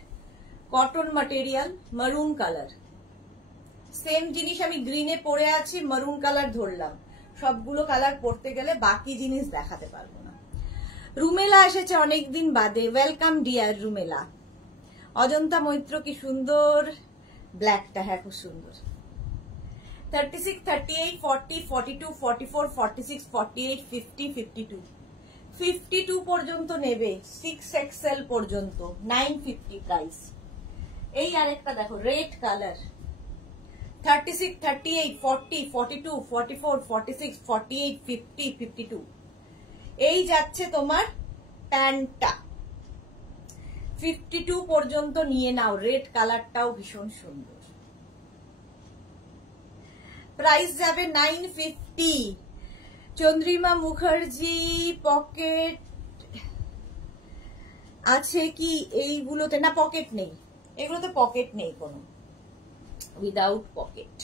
কটন ম্যাটেরিয়াল, মারুন কালার। সেম জিনিস আমি গ্রিনে পরে আছি, মারুন কালার ধরলাম। সবগুলো কালার পরতে গেলে বাকি জিনিস দেখাতে পারবো না। রুমেলা এসেছে অনেকদিন বাদে, ওয়েলকাম ডিয়ার রুমেলা। অজন্তা মৈত্র, কি সুন্দর ব্ল্যাকটা, হ্যাঁ খুব সুন্দর। 36, 38, 40, 42, 44, 46, 48, 50, 52 52 পর্যন্ত নেবে, 6XL পর্যন্ত, 950 প্রাইস। এই আরেকটা দেখো, রেড কালার, 36, 38, 40, 42, 44, 46, 48, 50, 52 এই যাচ্ছে তোমার প্যান্টটা। 52 পর্যন্ত নিয়ে নাও। রেড কালারটাও ভীষণ সুন্দর। প্রাইস যাবে 950। চন্দ্রিমা মুখার্জি, পকেট আছে কি এইগুলোতে? না, পকেট নেই, এগুলোতে পকেট নেই কোনো, উইদাউট পকেট।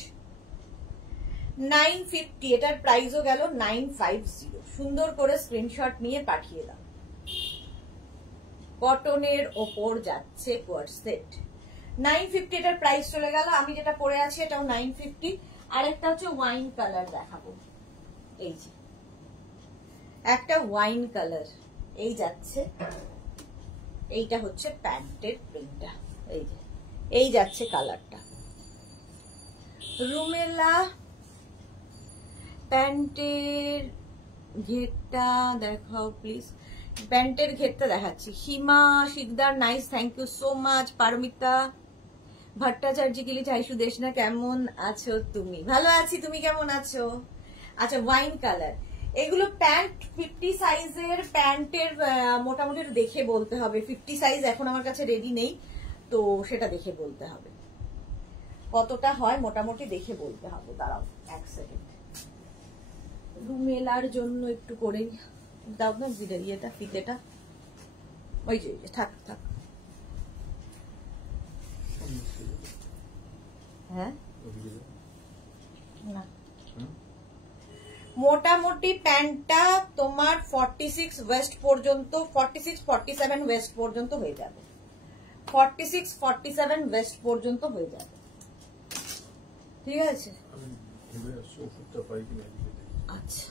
950, এটার প্রাইসও গেল 950। সুন্দর করে স্ক্রিনশট নিয়ে পাঠিয়ে দাও। কটনের ওপর যাচ্ছে কোয়ার্সেট, 950 এটার প্রাইস চলে গেল। আমি যেটা পরে আছি এটাও 950। আর একটা হচ্ছে ওয়াইন কালার দেখাবো, এই যে একটা ওয়াইন কালার, এই যাচ্ছে। এইটা হচ্ছে প্যান্টের প্রিন্টটা, এই যে এই যাচ্ছে কালারটা। রুমেলা, প্যান্টের ঘেরটা দেখাও প্লিজ। প্যান্টের ঘেরটা দেখাচ্ছি। Hima Sikdar, nice, thank you so much. Paramita Bhattacharya গিলি, চাইশু দেশ না, কেমন আছো তুমি? ভালো আছি, তুমি কেমন আছো? আচ্ছা, ওয়াইন কালার, এগুলো প্যান্ট 50 সাইজের। প্যান্টের মোটামুটি দেখে বলতে হবে, 50 সাইজ এখন আমার কাছে রেডি নেই, তো সেটা দেখে বলতে হবে কতটা হয়, মোটামুটি দেখে বলতে হবে। দাঁড়াও এক সেকেন্ড, রুমেলার জন্য একটু করে দাও না ইয়েটা, ফিতেটা, ওই যে থাক থাক। হ্যাঁ, না, মোটামুটি প্যান্টটা তোমার 46 ওয়েস্ট পর্যন্ত, 46, 47 ওয়েস্ট পর্যন্ত হয়ে যাবে। 46, 47 ওয়েস্ট পর্যন্ত হয়ে যাবে, ঠিক আছে? আচ্ছা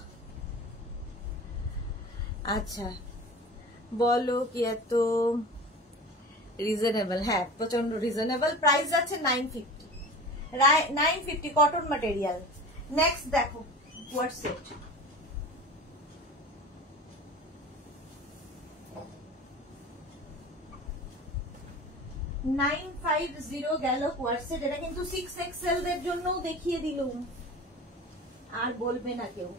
আচ্ছা, বলো কি এত রিজনেবল? হ্যাঁ, প্রচন্ড রিজনেবল। প্রাইস যাচ্ছে 950, 950 কটন ম্যাটেরিয়াল। নেক্সট দেখো কোয়ার্সেট, $950 গেল কোয়ার্সেট। এটা কিন্তু 6XL দের জন্য দেখিয়ে দিলুম, আর বলবে না কেউ।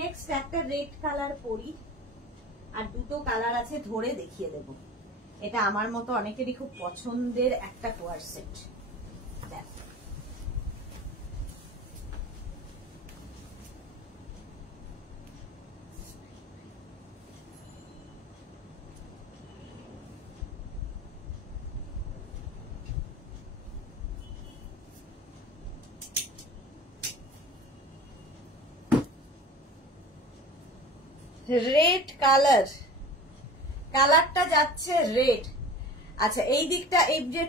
নেক্সট একটা রেড কালার পরি, আর দুটো কালার আছে ধরে দেখিয়ে দেব। এটা আমার মতো অনেকেরই খুব পছন্দের একটা কোয়ার্সেট। দেখো, রেড কালার, কালারটা যাচ্ছে রেড। আচ্ছা, এই দিকটা এই যে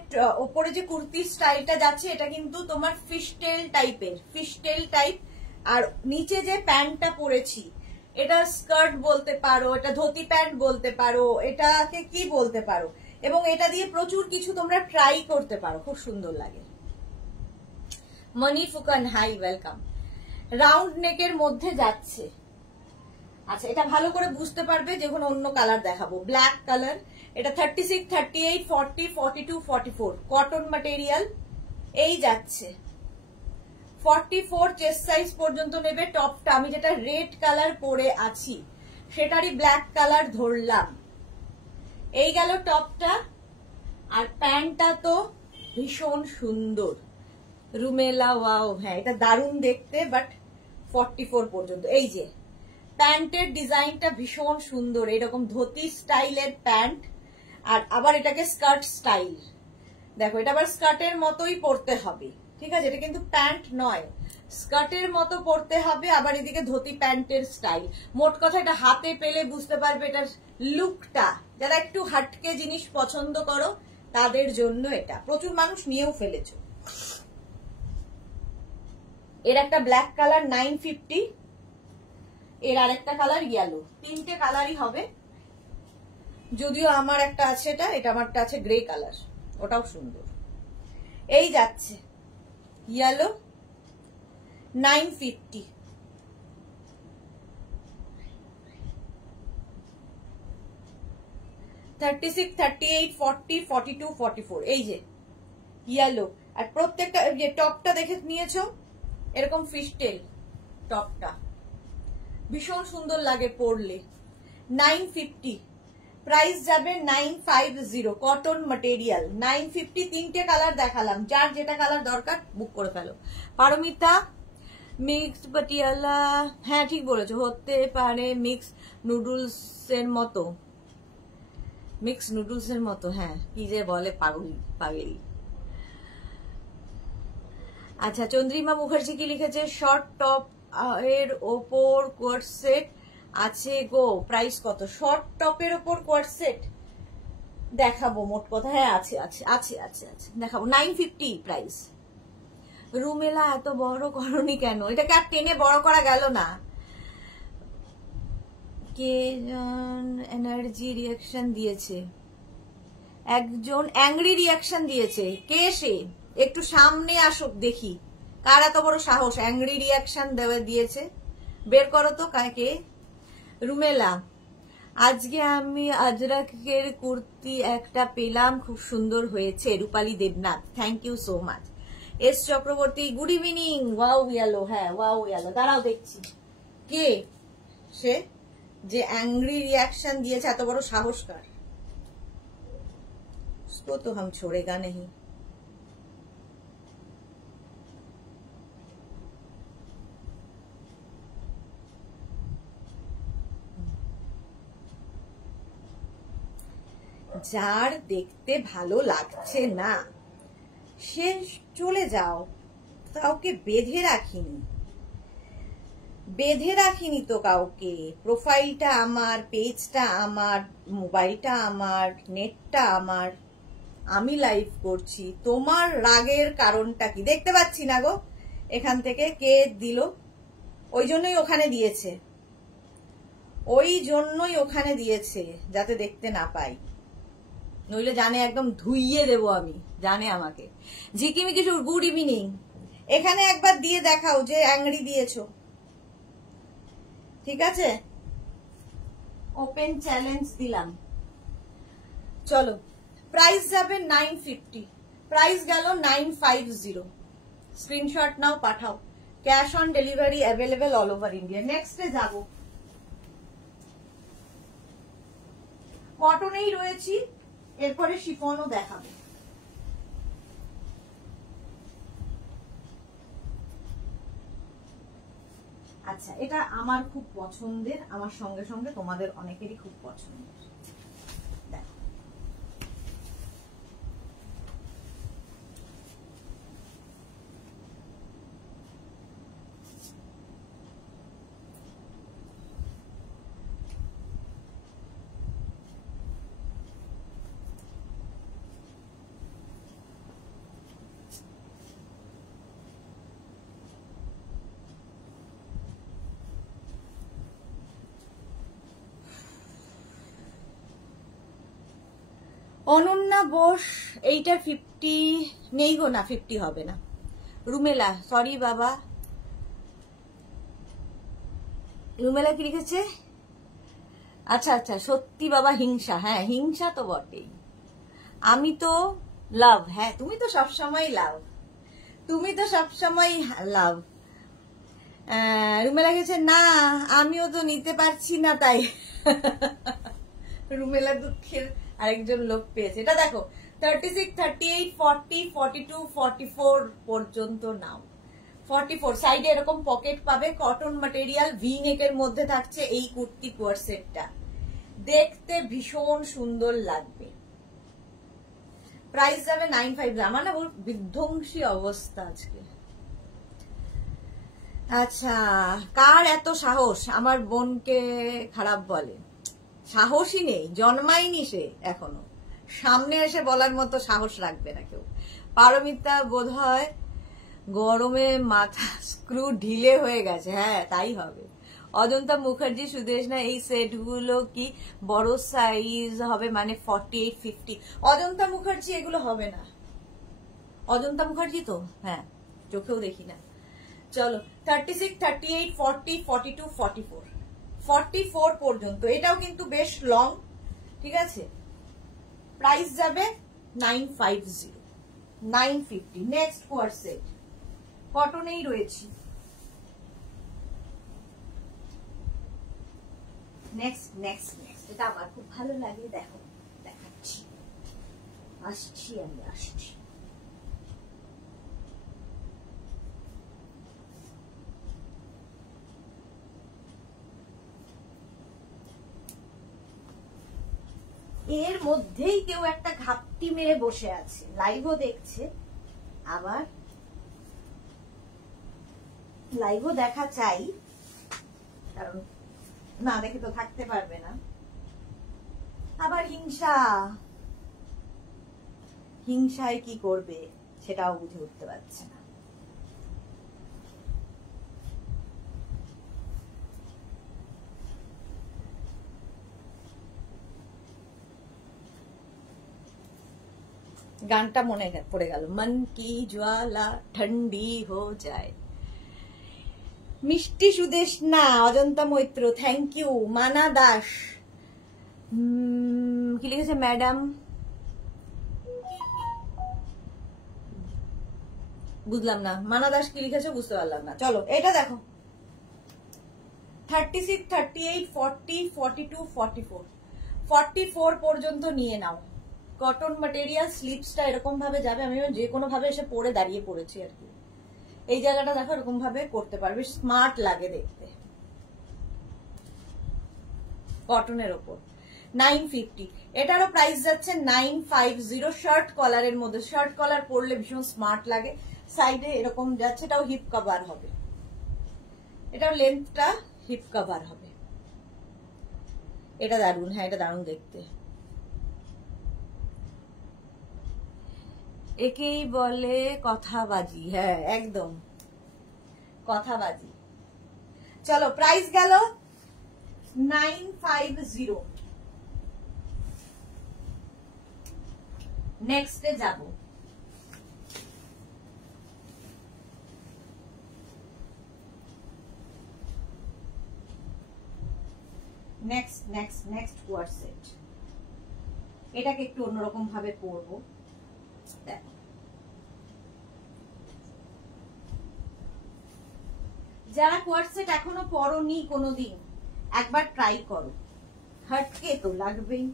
ওপরে যে কুর্তি স্টাইলটা যাচ্ছে এটা কিন্তু তোমার ফিশটেল টাইপের, ফিশটেল টাইপ। আর নিচে যে প্যান্টটা পরেছি এটা স্কার্ট বলতে পারো, এটা ধুতি প্যান্ট বলতে পারো, এটাকে কি বলতে পারো, এবং এটা দিয়ে প্রচুর কিছু তোমরা ট্রাই করতে পারো, খুব সুন্দর লাগে। মনি ফুকান, হাই, ওয়েলকাম। রাউন্ড নেকের মধ্যে যাচ্ছে। আচ্ছা, এটা ভালো করে বুঝতে পারবে যখন অন্য কালার দেখাবো। ব্ল্যাক কালার, এটা 36, 38, 40, 42, 44 কটন ম্যাটেরিয়াল। এই যাচ্ছে 44 চেস্ট সাইজ পর্যন্ত নেবে। টপটা আমি যেটা রেড কালার পরে আছি সেটারই ব্ল্যাক কালার ধরলাম। এই গেল টপটা। আর প্যান্টটা তো ভীষণ সুন্দর, রুমেলা, ওয়াও, হ্যাঁ এটা দারুণ দেখতে, বাট 44 পর্যন্ত। এই যে প্যান্টের ডিজাইনটা ভীষণ সুন্দর, এরকম ধুতি স্টাইলের প্যান্ট, আর আবার এটাকে স্কার্ট স্টাইল। দেখো এটা আবার স্কার্টের মতোই পরতে হবে, ঠিক আছে, এটা কিন্তু প্যান্ট নয়, স্কার্টের মতো পরতে হবে। আবার এদিকে ধুতি প্যান্টের স্টাইল। মোট কথা এটা হাতে পেলে বুঝতে পারবে এটার লুকটা। যারা একটু হাটকে জিনিস পছন্দ করো তাদের জন্য এটা। প্রচুর মানুষ নিয়েও ফেলেছো। এর একটা ব্ল্যাক কালার 950, এর আরেকটা কালার ইয়েলো, তিনটে কালারই হবে। যদিও আমার একটা আছে এটা আমারটা আছে গ্রে কালার, ওটাও সুন্দর। এই যাচ্ছে ইয়েলো 950, $36, $38, $40, $42, $44। এই যে ইয়েলো। আর প্রত্যেকটা যে টপটা দেখে নিয়েছো এরকম ফিশটেল টপটা, ভীষণ সুন্দর লাগে পরলে। 950, প্রাইস যাবে 950, কটন ম্যাটেরিয়াল 950। তিনটে কালার দেখালাম, যার যেটা কালার দরকার বুক করে ফেলো। পারমিতা, মিক্স পাটিয়ালা, হ্যাঁ ঠিক বলেছো, হতে পারে মিক্স নুডলস এর মতো, মিক্স নুডলস এর মতো, হ্যাঁ কি যে বলে পাগলি। আচ্ছা, চন্দ্রিমা মুখার্জি কি লিখেছে, শর্ট টপ এর ওপর কোয়ার্ট সেট আছে গো, প্রাইস কত? শর্ট টপের ওপর কোয়ার্ট সেট দেখাবো, মোট কথা, হ্যাঁ আছে আছে আছে আছে আছে দেখাবো। 950 প্রাইস। রুমেলা এত বড় করনি কেন? এটাকে আর টেনে বড় করা গেল না। কে এনার্জি রিয়াকশন দিয়েছে, একজন অ্যাংরি রিয়াকশন দিয়েছে। কে সে? একটু সামনে আসুক দেখি কার এত বড় সাহস অ্যাংরি রিয়াকশন দিয়েছে। বের করো তো কাকে। রুমেলা, আজকে আমি আজরাকের কুর্তি একটা পেলাম, খুব সুন্দর হয়েছে। Rupali Debnath, thank you so much. S Chakraborty, good evening. Wow yellow, হ্যাঁ ওয়াও ইয়েলো, দাঁড়াও দেখছি কে সে যে অ্যাংরি রিয়াকশন দিয়েছে, এত বড় সাহস কার? उसको तो हम छोड़ेगा नहीं। যার দেখতে ভালো লাগছে না সে চলে যাও, কাউকে বেঁধে রাখিনি তো কাউকে। প্রোফাইলটা আমার, পেজটা আমার, মোবাইলটা আমার, নেটটা আমার, আমি লাইভ করছি। তোমার রাগের কারণটা কি? দেখতে পাচ্ছি না গো এখান থেকে কে দিল, ওই জন্যই ওখানে দিয়েছে যাতে দেখতে না পাই, নইলে জানে একদম ধুইয়ে দেবো আমি, জানে আমাকে। ঝিকিমি কিছু, গুড ইভিনিং। এখানে একবার দিয়ে দেখাও যে অ্যাংরি দিয়েছো, ঠিক আছে? ওপেন চ্যালেঞ্জ দিলাম। চলো, প্রাইস যাবে 950, প্রাইস গেল 950। Screenshot now, Pathao. Cash on delivery available all over India. নেক্সটে যাব, কটনেই রয়েছি, এরপরে শিফনও দেখাবো। আচ্ছা, এটা আমার খুব পছন্দের, আমার সঙ্গে সঙ্গে তোমাদের অনেকেরই খুব পছন্দের। দেখো, অনন্যা বোস, এইটা 50 নেই গো, না 50 হবে না। রুমেলা, সরি বাবা, রুমেলা কি লিখেছে? আচ্ছা আচ্ছা, সত্যি বাবা হিংসা, হ্যাঁ হিংসা তো বটেই। আমি তো লাভ, হ্যাঁ তুমি তো সবসময় লাভ, তুমি তো সবসময় লাভ। রুমেলা গেছে না, আমিও তো নিতে পারছি না তাই। রুমেলা দুঃখের আরেকজন লোক পেয়েছে। এটা দেখো 36, 38, 40, 42, 44 পর্যন্ত নাও। 44 সাইডে এরকম পকেট পাবে, কটন ম্যাটেরিয়াল, ভি নেকের মধ্যে থাকছে এই কুর্তি কোয়ারসেটটা, দেখতে ভীষণ সুন্দর লাগবে। প্রাইস যাবে 95। আমার না বিধ্বংসী অবস্থা আজকে। আচ্ছা, কার এত সাহস আমার বোনকে খারাপ বলে? সাহসই নেই, জন্মায়নি সে এখনো, সামনে এসে বলার মতো সাহস রাখবে না কেউ। পারমিতা বোধহয় গরমে মাথা স্ক্রু ঢিলে হয়ে গেছে, হ্যাঁ তাই হবে। অজন্তা মুখার্জি, সুদেশ না এই সেট গুলো কি বড় সাইজ হবে, মানে 48, 50? অজন্তা মুখার্জি এগুলো হবে না। অজন্তা মুখার্জি তো হ্যাঁ চোখেও দেখি না। চলো 36, 38, 40, 42, 44, 44 পর্যন্ত। এটাও কিন্তু বেশ লং, ঠিক আছে। প্রাইস যাবে 950, 950। নেক্সট কোয়ারসেট, কটনেই রয়েছি। নেক্সট নেক্সট নেক্সট, এটা আমার খুব ভালো লাগে, দেখো দেখাচ্ছি, আসছি আমি আসছি। এর মধ্যেই কেউ একটা ঘাপটি মেরে বসে আছে, লাইভও দেখছে, আবার লাইভও দেখা চাই, কারণ না দেখে তো থাকতে পারবে না। আবার হিংসা, হিংসায় কি করবে সেটাও বুঝে উঠতে পারছে না। গানটা মনে পড়ে গেল, মন কি জ্বালা ঠান্ডি হো যায়। মিষ্টি সুদেশ না, অজন্তা মৈত্র, থ্যাংক ইউ। মানা দাস কি লিখেছে ম্যাডাম, বুঝলাম না। মানা দাস কি লিখেছে বুঝতে পারলাম না। চলো এটা দেখো 36, 38, 40, 42, 44, 44 পর্যন্ত নিয়ে নাও। কটন ম্যাটেরিয়াল, স্লিপসটা এরকম ভাবে যাবে, আমি যে কোনো ভাবে এসে পরে দাঁড়িয়ে পড়েছি আর কি। এই জায়গাটা দেখো এরকম ভাবে করতে পারবে, স্মার্ট লাগে দেখতে। কটনের ওপর 950, এটারও প্রাইস যাচ্ছে 950। শার্ট কলারের মধ্যে, শার্ট কলার পরলে ভীষণ স্মার্ট লাগে। সাইডে এরকম যাচ্ছে, এটাও হিপ কভার হবে, এটাও লেন্থটা হিপ কভার হবে। এটা দারুন, হ্যাঁ এটা দারুন দেখতে। একেই বলে কথাবাজি, হ্যাঁ একদম কথাবাজি। চলো প্রাইস গেল 950। নেক্সটে যাব। নেক্সট কোয়ারসেট, এটাকে একটু অন্যরকম ভাবে পরবো। দেখো যারা কোয়ারসেট এখনো পরনি কোনোদিন, একবার ট্রাই করো, হাটকে তো লাগবেই।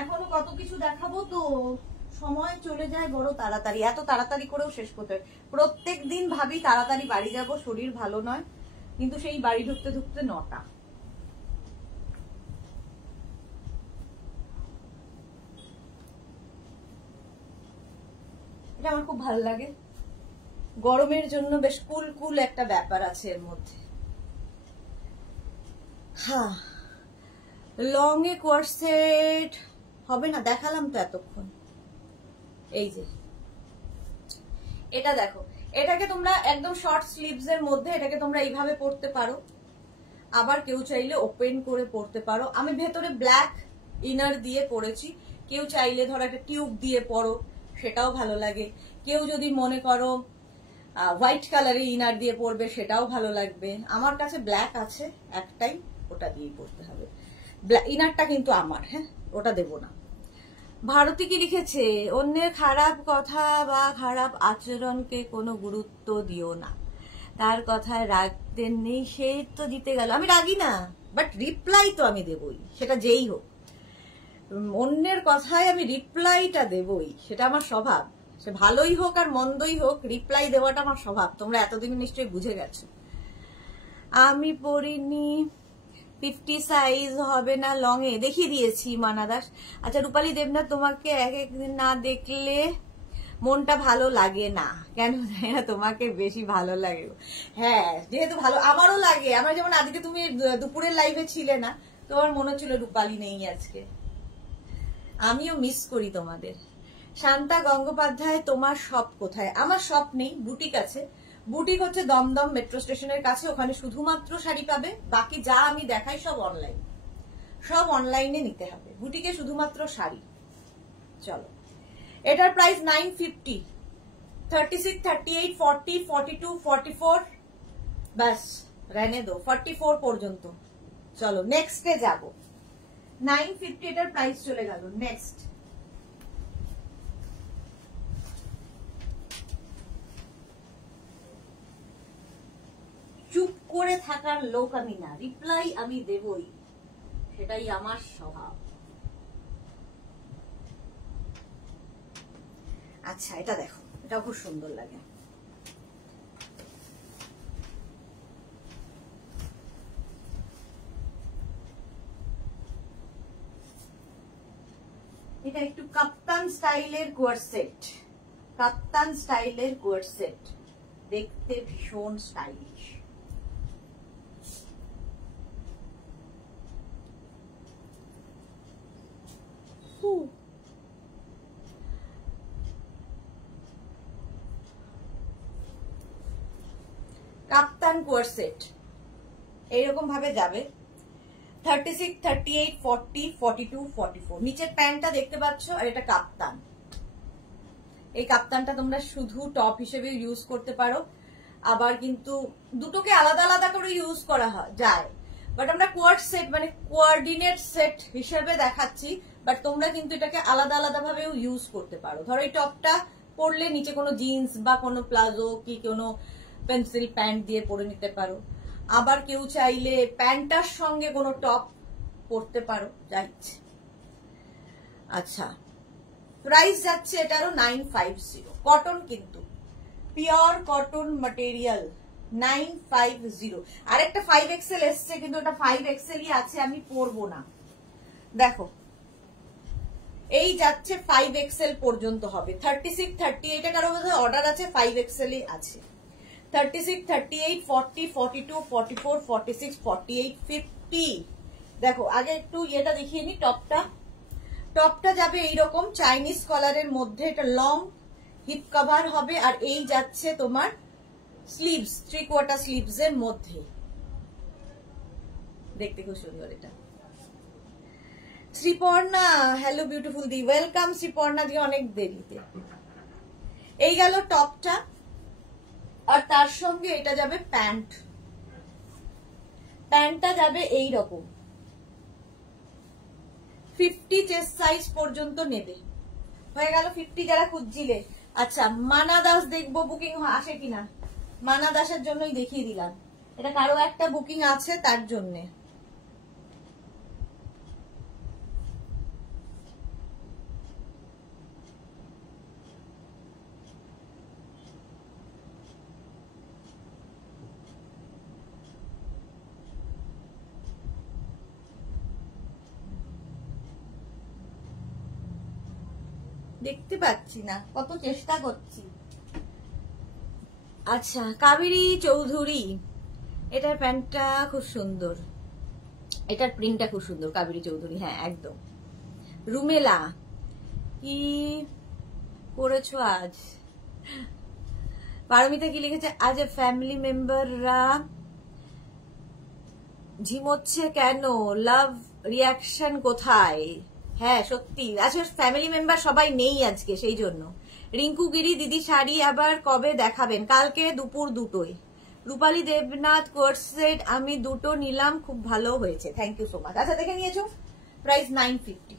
এখনো কত কিছু দেখাবো তো, সময় চলে যায় বড় তাড়াতাড়ি, এত তাড়াতাড়ি করেও শেষ করতে হয়। প্রত্যেক দিন ভাবি তাড়াতাড়ি বাড়ি যাব, শরীর ভালো নয়, কিন্তু সেই বাড়ি ঢুকতে ঢুকতে 9টা। এটা আমার খুব ভালো লাগে, গরমের জন্য বেশ কুল কুল একটা ব্যাপার আছে এর মধ্যে। হ্যাঁ লং এ কোয়ারসেট হবে না, দেখালাম তো এতক্ষণ। এই যে এটা দেখো, এটাকে তোমরা একদম শর্ট স্লিভস এর মধ্যে এটাকে তোমরা এইভাবে পরতে পারো, আবার কেউ চাইলে ওপেন করে পরতে পারো। আমি ভেতরে ব্ল্যাক ইনার দিয়ে পরেছি, কেউ চাইলে ধরো একটা টিউব দিয়ে পরো, সেটাও ভালো লাগে। কেউ যদি মনে করো হোয়াইট কালারের ইনার দিয়ে পরবে, সেটাও ভালো লাগবে। আমার কাছে ব্ল্যাক আছে একটাই, ওটা দিয়েই পরতে হবে। ইনারটা কিন্তু আমার, হ্যাঁ, ওটা দেবো না। ভারতী কি লিখেছে, অন্যের খারাপ কথা বা খারাপ আচরণকে কোনো গুরুত্ব দিও না, তার কথায় রাখতে নেই, সে তো দিতে গেল। আমি রাগি না, বাট রিপ্লাই তো আমি দেবই, সেটা যেই হোক। অন্যের কথায় আমি রিপ্লাইটা দেবই, সেটা আমার স্বভাব। সে ভালোই হোক আর মন্দই হোক, রিপ্লাই দেওয়াটা আমার স্বভাব। তোমরা এতদিন নিশ্চয়ই বুঝে গেছো। আমি পড়িনি 50 সাইজ হবে না লং এ, দেখিয়ে দিয়েছি মানা দাস। আচ্ছা রূপালী দেবনাথ, তোমাকে এক একদিন না দেখলে মনটা ভালো লাগে না কেন? জানি না, তোমাকে বেশি ভালো লাগে। হ্যাঁ, যেহেতু ভালো আমারও লাগে। আমার যেমন আজকে তুমি দুপুরের লাইভে ছিলে না, তোমার মনে হচ্ছিল রূপালী নেই আজকে। আমিও মিস করি তোমাদের। শান্তা গঙ্গোপাধ্যায়, তোমার শপ কোথায়? আমার শপ নেই, বুটিক আছে। বুটিক হচ্ছে দমদম মেট্রো স্টেশনের কাছে, ওখানে শুধুমাত্র শাড়ি পাবে। বাকি যা আমি দেখাই সব অনলাইন, সব অনলাইনে নিতে হবে। বুটিকে শুধুমাত্র শাড়ি। চলো, এটার প্রাইস 950, 36, 38, 40, 42, 44, বাস রেনে দো 44 পর্যন্ত। চলো নেক্সটে যাব। 950 এটার প্রাইস চলে গেল। নেক্সট, চুপ করে থাকার লোক আমি না, রিপ্লাই আমি দেবই, সেটাই আমার স্বভাব। আচ্ছা এটা দেখো, এটাও খুব সুন্দর লাগে। এটা একটু কাপ্তান স্টাইলের কোয়ারসেট, কাপ্তান স্টাইলের কোয়ারসেট, দেখতে ভীষণ স্টাইলিশ। কাপ্তান কোয়ারসেট এইরকম ভাবে যাবে। 36, 38, 40, 42, 44। নিচের প্যান্টটা দেখতে পাচ্ছ, আর এটা কাপ্তান। এই কাপ্তানটা তোমরা শুধু টপ হিসেবে ইউজ করতে পারো, আবার কিন্তু দুটোকে আলাদা আলাদা করে ইউজ করা যায়। বাট আমরা কোয়ার্ড সেট মানে কোয়ার্ডিনেট সেট হিসেবে দেখাচ্ছি, বাট তোমরা কিন্তু এটাকে আলাদা আলাদা ভাবেও ইউজ করতে পারো। ধরো এই টপটা পরলে নিচে কোনো জিন্স বা কোনো প্লাজো কি কোনো পেন্সিল প্যান্ট দিয়ে পরে নিতে পারো। আবার কেউ চাইলে প্যান্টটার সঙ্গে কোনো টপ পরতে পারো, যা ইচ্ছে। আচ্ছা, প্রাইস যাচ্ছে এটারও 950। কটন কিন্তু, পিওর কটন ম্যাটেরিয়াল, 950। আরেকটা 5XL এসছে, কিন্তু ওটা 5XL-ই আছে, আমি পরবো না। দেখো এই যাচ্ছে 5XL পর্যন্ত হবে। 36, 38 কারো বোধহয় অর্ডার আছে, 5XL-ই আছে। 36, 38, 40, 42, 44, 46, 48, 50। দেখো আগে একটু এটা দেখিয়ে নি। টপটা, টপটা যাবে এইরকম চাইনিজ কলারের মধ্যে, এটা লং হিপ কভার হবে। আর এই যাচ্ছে তোমার স্লিভস, 3/4 স্লিভস এর মধ্যে, দেখতে খুব সুন্দর। এটা শ্রীপর্ণা, হ্যালো বিউটিফুল দি, ওয়েলকাম শ্রীপর্ণা দি, অনেক দেরিতে। এই গেল টপটা, আর তার সঙ্গে এটা যাবে প্যান্ট। প্যান্টটা যাবে এই রকম 50 চেস্ট সাইজ পর্যন্ত নেবে। হয়ে গেল 50 যারা খুঁজছিলে। আচ্ছা মানা দাস দেখবো বুকিং আসে কিনা, মানা দাসের জন্যই দেখিয়ে দিলাম। এটা কারো একটা বুকিং আছে, তার জন্যে। দেখতে পাচ্ছি না, কত চেষ্টা করছি। আচ্ছা কাবেরী চৌধুরী, এটার প্যান্টটা খুব সুন্দর, এটার প্রিন্টটা খুব সুন্দর। কাবেরী চৌধুরী, হ্যাঁ একদম। রুমেলা, কি করেছো আজ? পারমিতা কি লিখেছে, আজ ফ্যামিলি মেম্বাররা ঝিমোচ্ছে কেন? লাভ রিয়াকশন কোথায়? হ্যাঁ সত্যি, আচ্ছা ফ্যামিলি মেম্বার সবাই নেই আজকে, সেই জন্য। রিঙ্কু গিরি দিদি শাড়ি আবার কবে দেখাবেন? কালকে দুপুর 2টোয়। রূপালী দেবনাথ কোর্সেট আমি 2টো নিলাম, খুব ভালো হয়েছে, থ্যাংক ইউ সো মাচ। আচ্ছা দেখে নিয়েছো, প্রাইস 950,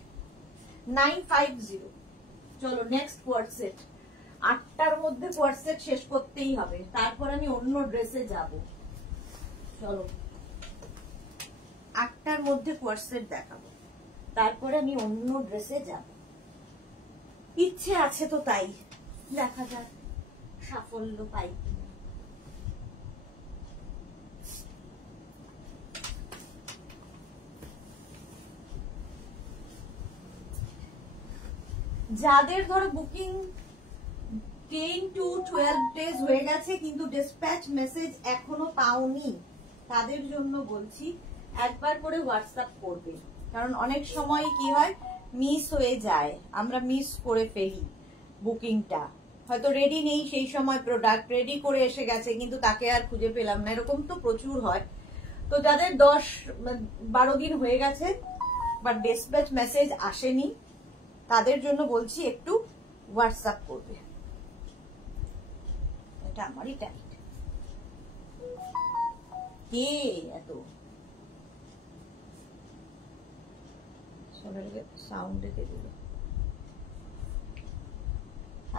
950। চলো নেক্সট কোর্সেট। 8টার মধ্যে কোর্সেট শেষ করতেই হবে, তারপর আমি অন্য ড্রেসে যাব। চলো 8টার মধ্যে কোর্সেট দেখাবো, তারপরে আমি অন্য ড্রেসে যাব। ইচ্ছে আছে তো তাই, দেখা যাক সাফল্য পাই কিনা। যাদের ধরো বুকিং 10 to 12 ডেজ হয়ে গেছে কিন্তু ডিসপ্যাচ মেসেজ এখনো পাওনি, তাদের জন্য বলছি একবার করে হোয়াটসঅ্যাপ করবে, কারণ অনেক সময় কি হয় মিস হয়ে যায়, আমরা মিস করে ফেলি বুকিংটা। হয়তো রেডি নেই সেই সময়, প্রোডাক্ট রেডি করে এসে গেছে কিন্তু তাকে আর খুঁজে পেলাম না, এরকম তো প্রচুর হয়। তো যাদের 10-12 দিন হয়ে গেছে বাট ডিসপ্যাচ মেসেজ আসেনি, তাদের জন্য বলছি একটু হোয়াটসঅ্যাপ করবে। এটা আমারই টাইট, কে এত সাউন্ড রেখে দিল।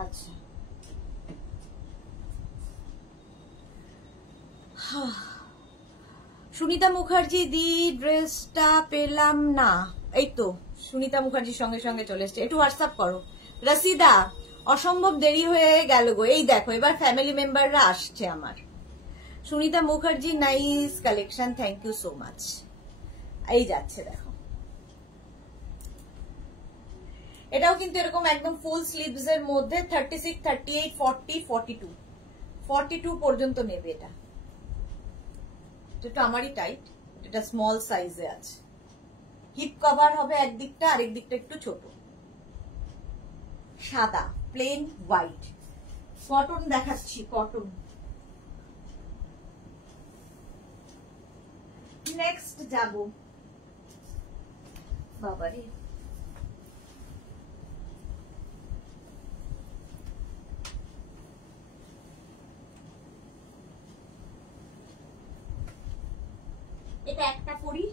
আচ্ছা সুনিতা মুখার্জি দি ড্রেসটা পেলাম না, এই তো সুনিতা মুখার্জির সঙ্গে সঙ্গে চলে এসছে, একটু হোয়াটসঅ্যাপ করো। রসিদা অসম্ভব দেরি হয়ে গেল গো, এই দেখো এবার ফ্যামিলি মেম্বাররা আসছে আমার। Sunita Mukherjee nice collection, thank you so much. এই যাচ্ছে দেখো, এটাও কিন্তু এরকম একদম ফুল স্লিভস এর মধ্যে 36, 38, 40, 42 পর্যন্ত নেবে। এটা যেটা আমারই টাইট, এটা স্মল সাইজে আছে, হিপ কভার হবে একদিকটা, আরেক দিকটা একটু ছোট, সাদা প্লেন হোয়াইট, কটন দেখাচ্ছি, কটন। নেক্সট যাব বাবারে, এটা একটা পরি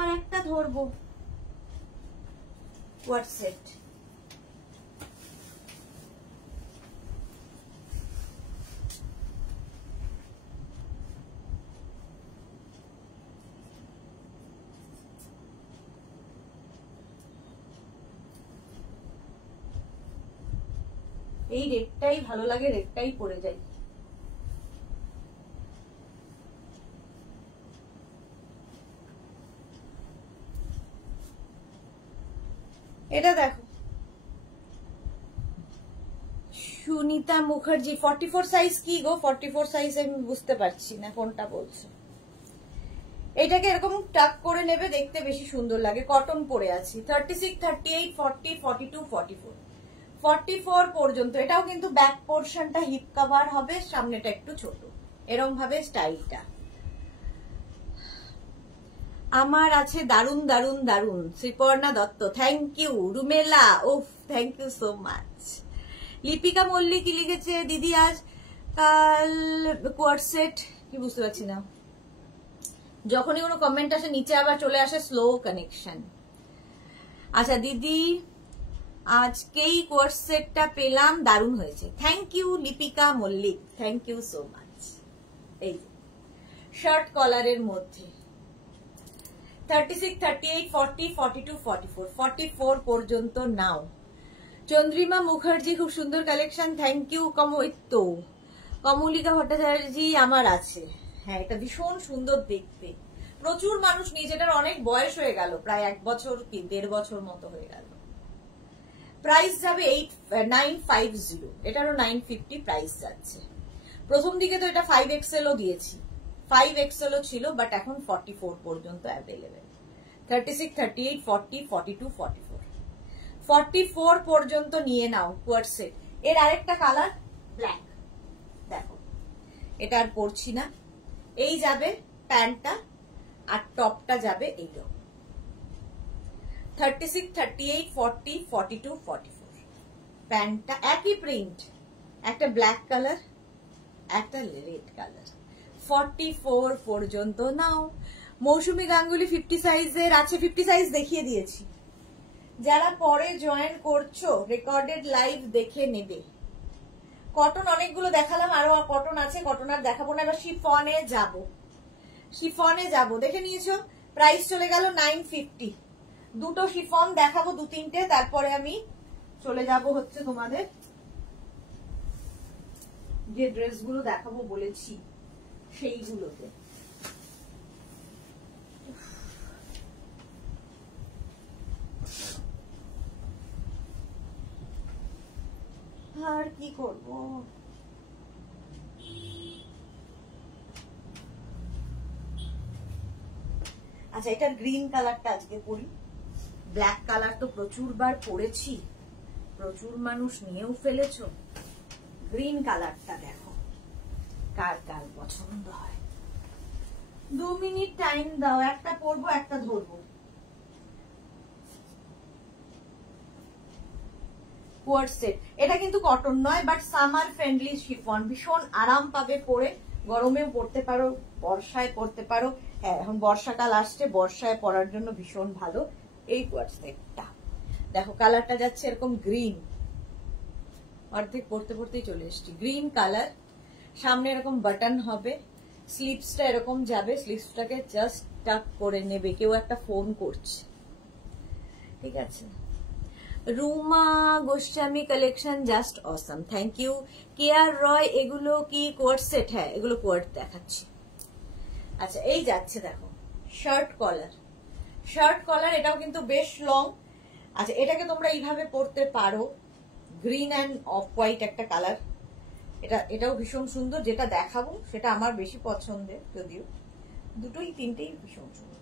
আর একটা ধরবো হোয়াটসঅ্যাপ। এই রেডটাই ভালো লাগে, রেডটাই পরে যাই। এটা দেখো সুনিতা মুখার্জি 44 সাইজ কি গো? 44 সাইজ আমি বুঝতে পারছি না কোনটা বলছো। এটাকে এরকম টাক করে নেবে, দেখতে বেশি সুন্দর লাগে, কটন পরে আছি। 36, 38, 40, 42, 44, 44 পর্যন্ত। এটাও কিন্তু ব্যাক পোর্শনটা হিপ কভার হবে, সামনেটা একটু ছোট, এরকম ভাবে স্টাইলটা। আমার আছে দারুন দারুন দারুন। Sriparna Dutta thank you. রুমেলা ওফ thank you so much. Lipika Mallick কি লিখেছে, দিদি আজ কাল কোয়ার্টসেট, কি বুঝতে পারছি না, যখনই কোনো কমেন্ট আসে নিচে আবার চলে আসে স্লো কানেকশন। আচ্ছা দিদি আজকেই কোয়ার্টসেটটা পেলাম, দারুণ হয়েছে, thank you Lipika Mallick, thank you so much. এই শার্ট কলারের মধ্যে 36, 38, 40, 42, 44, 44 পর্যন্ত নাও। চন্দ্রিমা মুখার্জি খুব সুন্দর collection, thank you. Kamalika Bhattacharya আমার আছে, হ্যাঁ এটা ভীষণ সুন্দর দেখতে, প্রচুর মানুষ নিয়েছে, এটার অনেক বয়স হয়ে গেল, প্রায় 1 বছর কি 1.5 বছর মতো হয়ে গেল। প্রাইস যাবে 950, এটারও 950 প্রাইস যাচ্ছে। প্রথম দিকে তো এটা 5XL ও দিয়েছি, 5XL ও ছিল, বাট এখন 44 পর্যন্ত অ্যাভেলেবেল। 36, 38, 40, 42, 44, 44 পর্যন্ত নিয়ে নাও কোয়ার্টসেট। এর আরেকটা কালার ব্ল্যাক, দেখো এটা আর পরছি না। এই যাবে প্যান্টটা, আর টপটা যাবে এইরকম। 36, 38, 40, 42, 44। প্যান্টটা একই প্রিন্ট, একটা ব্ল্যাক কালার, একটা রেড কালার। 44 পর্যন্ত নাও। মৌসুমী গাঙ্গুলি 50 সাইজের আছে, 50 সাইজ দেখিয়ে দিয়েছি। যারা পরে জয়েন করছো রেকর্ডেড লাইভ দেখে নেবে। কটন অনেকগুলো দেখালাম, আরো কটন আছে, কটন আর দেখাবো না। এবার শিফনে যাব, শিফনে যাব। দেখে নিয়েছো, প্রাইস চলে গেল 950। দুটো শিফন দেখাবো, 2-3টে, তারপরে আমি চলে যাব হচ্ছে তোমাদের যে ড্রেসগুলো দেখাবো বলেছি সেইগুলোতে। আর কি করব, আচ্ছা এটা গ্রিন কালারটা আজকে পরি। ব্ল্যাক কালার তো প্রচুর বার পরেছি, প্রচুর মানুষ নিয়েও ফেলেছো। গ্রিন কালারটা দেখো কার কার পছন্দ হয়। 2 মিনিট টাইম দাও, একটা পরবো একটা ধরবো। কোয়ার্ড সেট, এটা কিন্তু কটন নয় বাট সামার ফ্রেন্ডলি শিফন, ভীষণ আরাম পাবে পরে। গরমেও পরতে পারো, বর্ষায় পরতে পারো। হ্যাঁ এখন বর্ষাকাল আসছে, বর্ষায় পরার জন্য ভীষণ ভালো এই কোয়ার্ড সেটটা। দেখো কালারটা যাচ্ছে এরকম গ্রিন, অর্ধেক পরতে পরতেই চলে এসছি। গ্রিন কালার, সামনে এরকম বাটন হবে, স্লিভসটা এরকম যাবে, স্লিভসটাকে জাস্ট টাক করে নেবে। কেউ একটা ফোন করছে, ঠিক আছে। Ruma Goswami collection just awesome, thank you. K R Roy, এগুলো কি কোয়ার্ড সেট? হ্যাঁ এগুলো কোয়ার্ড দেখাচ্ছি। আচ্ছা এই যাচ্ছে দেখো শার্ট কলার, শার্ট কলার, এটাও কিন্তু বেশ লং। আচ্ছা এটাকে তোমরা এইভাবে পরতে পারো, গ্রিন অ্যান্ড অফ হোয়াইট একটা কালার। এটাও ভীষণ সুন্দর। যেটা দেখাবো সেটা আমার বেশি পছন্দের, যদিও দুটোই তিনটেই ভীষণ সুন্দর।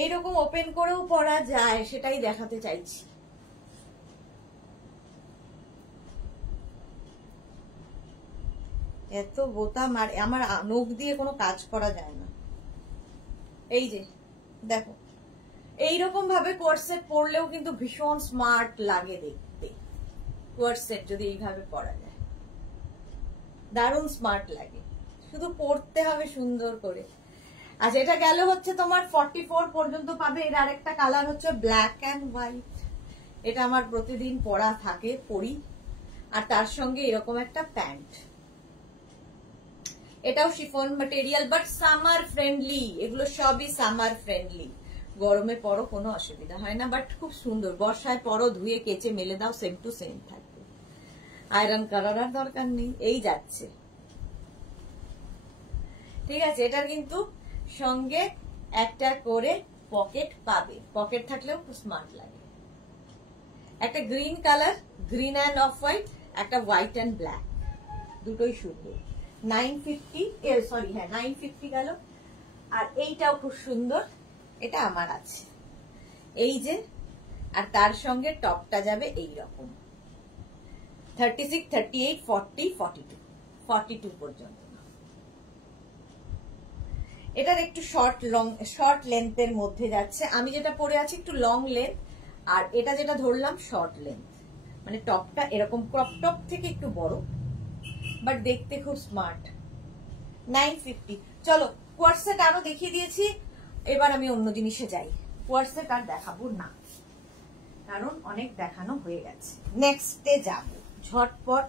এইরকম ওপেন করেও পরা যায়, সেটাই দেখাতে চাইছি। এত বোতাম, আর আমার নখ দিয়ে কোনো কাজ করা যায় না। এই যে দেখো এইরকম ভাবে কোয়ার্ড সেট পরলেও কিন্তু ভীষণ স্মার্ট লাগে দেখতে। কোয়ার্ড সেট যদি এইভাবে পরা যায় দারুণ স্মার্ট লাগে, শুধু পরতে হবে সুন্দর করে। আচ্ছা এটা গেল হচ্ছে তোমার 44 পর্যন্ত পাবে। এর আরেকটা কালার হচ্ছে ব্ল্যাক অ্যান্ড হোয়াইট, এটা আমার প্রতিদিন পরা থাকে, পরি। আর তার সঙ্গে এরকম একটা প্যান্ট, এটাও chiffon material but summer friendly. এগুলো সবই সামার ফ্রেন্ডলি, গরমে পরো কোনো অসুবিধা হয় না, বাট খুব সুন্দর। বর্ষায় পরো, ধুয়ে কেচে মেলে দাও, সেম টু সেম থাকবে, আয়রন করার আর দরকার নেই। এই যাচ্ছে, ঠিক আছে। এটার কিন্তু সঙ্গে একটা করে পকেট পাবে, পকেট থাকলেও খুব স্মার্ট লাগে। একটা green colour, green and off white, একটা হোয়াইট অ্যান্ড ব্ল্যাক, দুটোই সুন্দর। 950, সরি হ্যাঁ 950 গেল। আর এইটাও খুব সুন্দর, এটা আমার আছে এই যে। আর তার সঙ্গে টপটা যাবে এইরকম 36, 38, 40, 42, 42 পর্যন্ত। এটার একটু শর্ট লেন্থের মধ্যে যাচ্ছে। আমি যেটা পরে আছি একটু লং লেন্থ, আর এটা যেটা ধরলাম শর্ট লেন্থ, মানে টপটা এরকম ক্রপ টপ থেকে একটু বড়, বাট দেখতে খুব স্মার্ট। 950। চলো কোয়ার্ড সেট আরো দেখিয়ে দিয়েছি, এবার আমি অন্য জিনিসে যাই। কোয়ার্ড সেট আর দেখাবো না, কারণ অনেক দেখানো হয়ে গেছে। নেক্সটে যাব, ঝটপট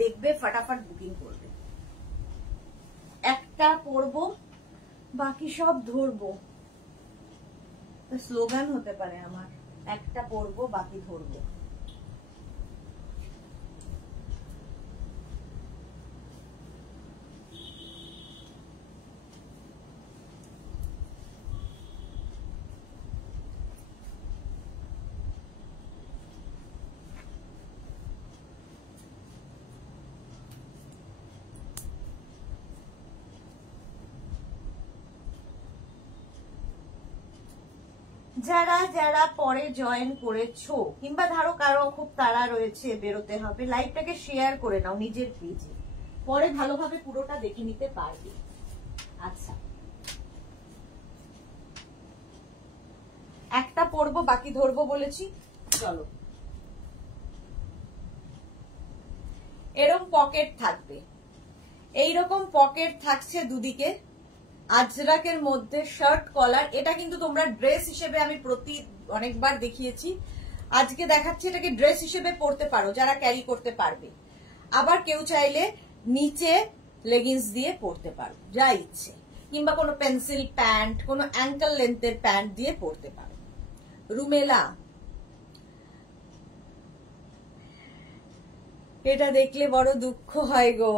দেখবে, ফাটাফাট বুকিং করবে। একটা পরবো, বাকি সব ধরবো, স্লোগান হতে পারে আমার, একটা পরবো বাকি ধরবো। যারা যারা পরে জয়েন করেছো কিংবা ধরো কারো খুব তাড়া রয়েছে বেরোতে হবে, লাইভটাকে শেয়ার করে নাও নিজের পেজে, পরে ভালোভাবে পুরোটা দেখে নিতে পারবে। আচ্ছা, একটা পরবো, বাকি ধরবো বলেছি। চলো, এরকম পকেট থাকবে, এইরকম পকেট থাকছে দুদিকে, আজরাকের মধ্যে শার্ট কলার। এটা কিন্তু তোমরা ড্রেস হিসেবে আমি অনেকবার দেখিয়েছি, আজকে দেখাচ্ছি। এটাকে ড্রেস হিসেবে পরতে পারো যারা ক্যারি করতে পারবে, আবার কেউ চাইলে নিচে লেগিংস দিয়ে পরতে পারো, যা ইচ্ছে, কিংবা কোনো পেন্সিল প্যান্ট, কোনো অ্যাঙ্কেল লেন্থের প্যান্ট দিয়ে পরতে পারো। রুমেলা, এটা দেখলে বড় দুঃখ হয় গো।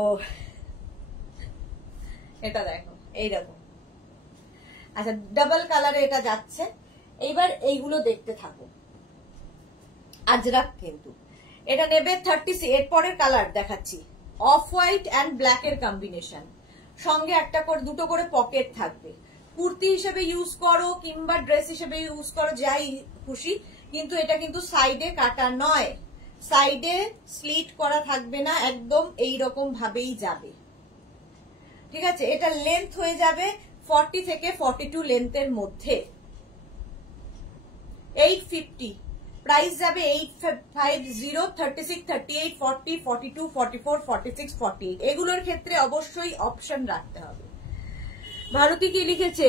এটা দেখো এইরকম, আচ্ছা ডাবল কালারে এটা যাচ্ছে। এইবার এইগুলো দেখতে থাকো, আজরাক কিন্তু এটা নেবে 30। এর পরের কালার দেখাচ্ছি, অফ হোয়াইট অ্যান্ড ব্ল্যাক এর কম্বিনেশন, সঙ্গে একটা করে দুটো করে পকেট থাকবে। কুর্তি হিসেবে ইউজ করো কিংবা ড্রেস হিসেবে ইউজ করো, যাই খুশি, কিন্তু এটা কিন্তু সাইডে কাটা নয়, সাইডে স্লিট করা থাকবে না, একদম এইরকম ভাবেই যাবে। ঠিক আছে, এটা লেন্থ হয়ে যাবে 40 থেকে 42 লেন্থের মধ্যে। 850 প্রাইস যাবে, 850, 36, 38, 40, 42, 44, 46, 48। এগুলোর ক্ষেত্রে অবশ্যই অপশন রাখতে হবে। ভারতী কি লিখেছে,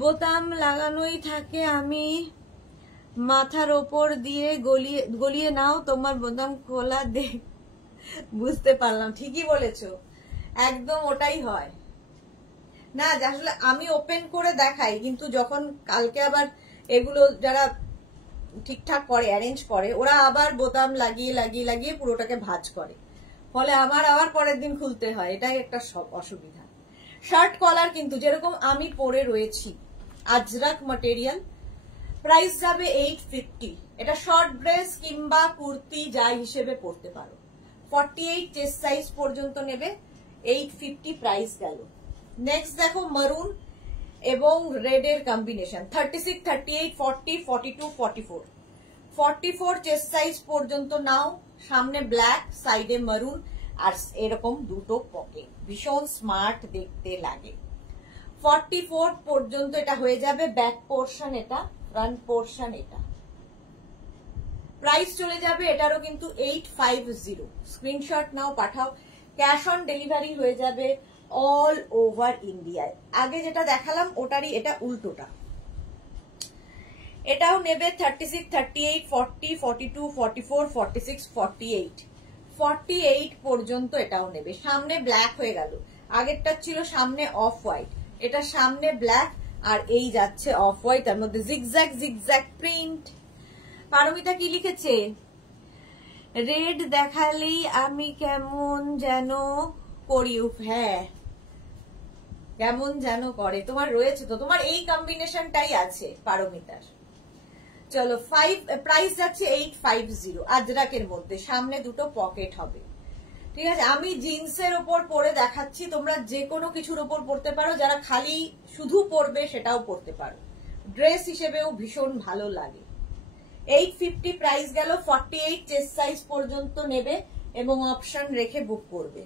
বোতাম লাগানোই থাকে, আমি মাথার ওপর দিয়ে গলিয়ে নাও, তোমার বোতাম খোলা দেখ। বুঝতে পারলাম, ঠিকই বলেছো, একদম ওটাই হয় না। আসলে আমি ওপেন করে দেখাই, কিন্তু যখন কালকে আবার এগুলো যারা ঠিকঠাক করে অ্যারেঞ্জ করে, ওরা আবার বোতাম লাগিয়ে লাগিয়ে লাগিয়ে পুরোটাকে ভাঁজ করে, ফলে আমার আবার পরের দিন খুলতে হয়, এটাই একটা অসুবিধা। শার্ট কলার কিন্তু যেরকম আমি পরে রয়েছি, আজরাক ম্যাটেরিয়াল, প্রাইস যাবে 850। এটা শর্ট ড্রেস কিংবা কুর্তি যা হিসেবে পরতে পারো। 48 চেস্ট সাইজ পর্যন্ত নেবে, 850 প্রাইস গেল। নেক্সট দেখো মারুন এবং রেড এর কম্বিনেশন, 36, 38, 40, 42, 44। 44 চেস্ট সাইজ পর্যন্ত নাও, সামনে ব্ল্যাক, সাইডে মারুন, আর এরকম দুটো পকেট, ভীষণ স্মার্ট দেখতে লাগে। 44 পর্যন্ত এটা হয়ে যাবে, ব্যাক পোর্শন এটা, ফ্রন্ট পোর্শন এটা। প্রাইস চলে যাবে এটারও কিন্তু 850। Screenshot now, Pathao, cash on delivery হয়ে যাবে অল ওভার ইন্ডিয়ায়। আগে যেটা দেখালাম ওটারই এটা উল্টোটা। এটাও নেবে 36, 38, 40, 42, 44, 46, 48। 48 পর্যন্ত এটাও নেবে। সামনে ব্ল্যাক হয়ে গেল, আগেরটা ছিল সামনে অফ হোয়াইট, এটা সামনে ব্ল্যাক আর এই যাচ্ছে অফ হোয়াইট, তার মধ্যে জিগজ্যাগ জিগজ্যাগ প্রিন্ট। পারমিতা কি লিখেছে, রেড দেখালেই আমি কেমন যেন করি। হ্যাঁ, কেমন যেন করে, তোমার রয়েছে তো, তোমার এই কম্বিনেশনটাই আছে পারমিতার। চলো, প্রাইস যাচ্ছে 850 আজরাকের মধ্যে, সামনে দুটো পকেট হবে। ঠিক আছে, আমি জিন্সের ওপর পরে দেখাচ্ছি, তোমরা যে কোনো কিছুর ওপর পরতে পারো, যারা খালি শুধু পরবে সেটাও পরতে পারো, ড্রেস হিসেবেও ভীষণ ভালো লাগে। 850 প্রাইস গেল। 48 চেস্ট সাইজ পর্যন্ত নেবে এবং অপশন রেখে বুক করবে।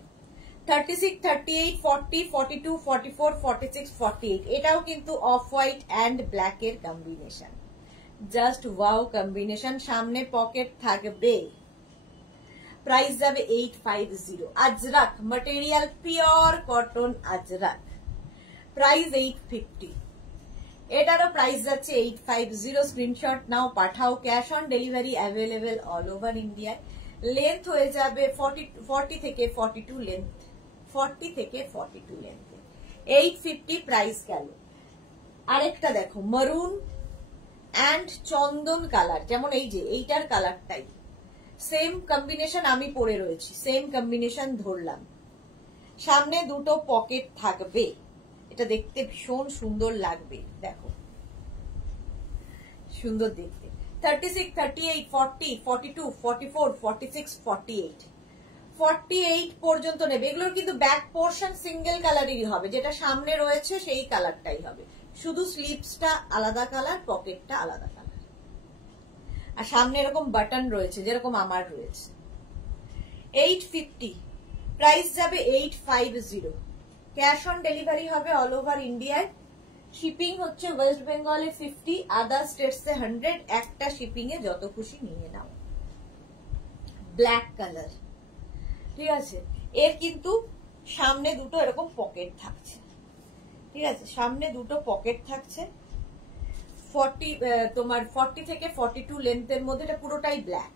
36, 38, 40, 42, 44, 46, 48। এটাও কিন্তু অফ হোয়াইট অ্যান্ড ব্ল্যাক এর কম্বিনেশন, জাস্ট ওয়াও কম্বিনেশন, সামনে পকেট থাকবে। প্রাইস যাবে 850। Ajrak material, pure cotton Ajrak, price 850। এটারও প্রাইস যাচ্ছে 850। Screenshot now, Pathao, cash on delivery available all over ইন্ডিয়ায়। লেন্থ হয়ে যাবে 40 থেকে 42 লেন্থ, 40 থেকে 42 লেন্থে। 850 প্রাইস গেল। আরেকটা দেখো, মারুন অ্যান্ড চন্দন কালার, যেমন এই যে এইটার কালারটাই সেম কম্বিনেশন আমি পরে রয়েছি, সেম কম্বিনেশন ধরলাম, সামনে দুটো পকেট থাকবে, এটা দেখতে ভীষণ সুন্দর লাগবে, দেখো সুন্দর দেখতে। 36, 38, 40, 42, 44, 46, 48। 48 পর্যন্ত নেবে। এগুলোর কিন্তু ব্যাক পোর্শন সিঙ্গেল কালারেরই হবে, যেটা সামনে রয়েছে সেই কালারটাই হবে। শুধু স্লিভসটা আলাদা কালার, পকেটটা আলাদা কালার, আর সামনে এরকম বাটন রয়েছে যেরকম আমার রয়েছে। 850, প্রাইস যাবে 850। ক্যাশ অন ডেলিভারি হবে অল ওভার ইন্ডিয়ায়। শিপিং হচ্ছে ওয়েস্ট বেঙ্গলে 50, আদার স্টেটসে 100। একটা শিপিং এ যত খুশি নিয়ে নাও। ব্ল্যাক কালার, ঠিক আছে। এর কিন্তু সামনে দুটো এরকম পকেট থাকছে, ঠিক আছে, সামনে দুটো পকেট থাকছে। 40 থেকে 42 লেন্থের মধ্যে, এটা পুরোটাই ব্ল্যাক।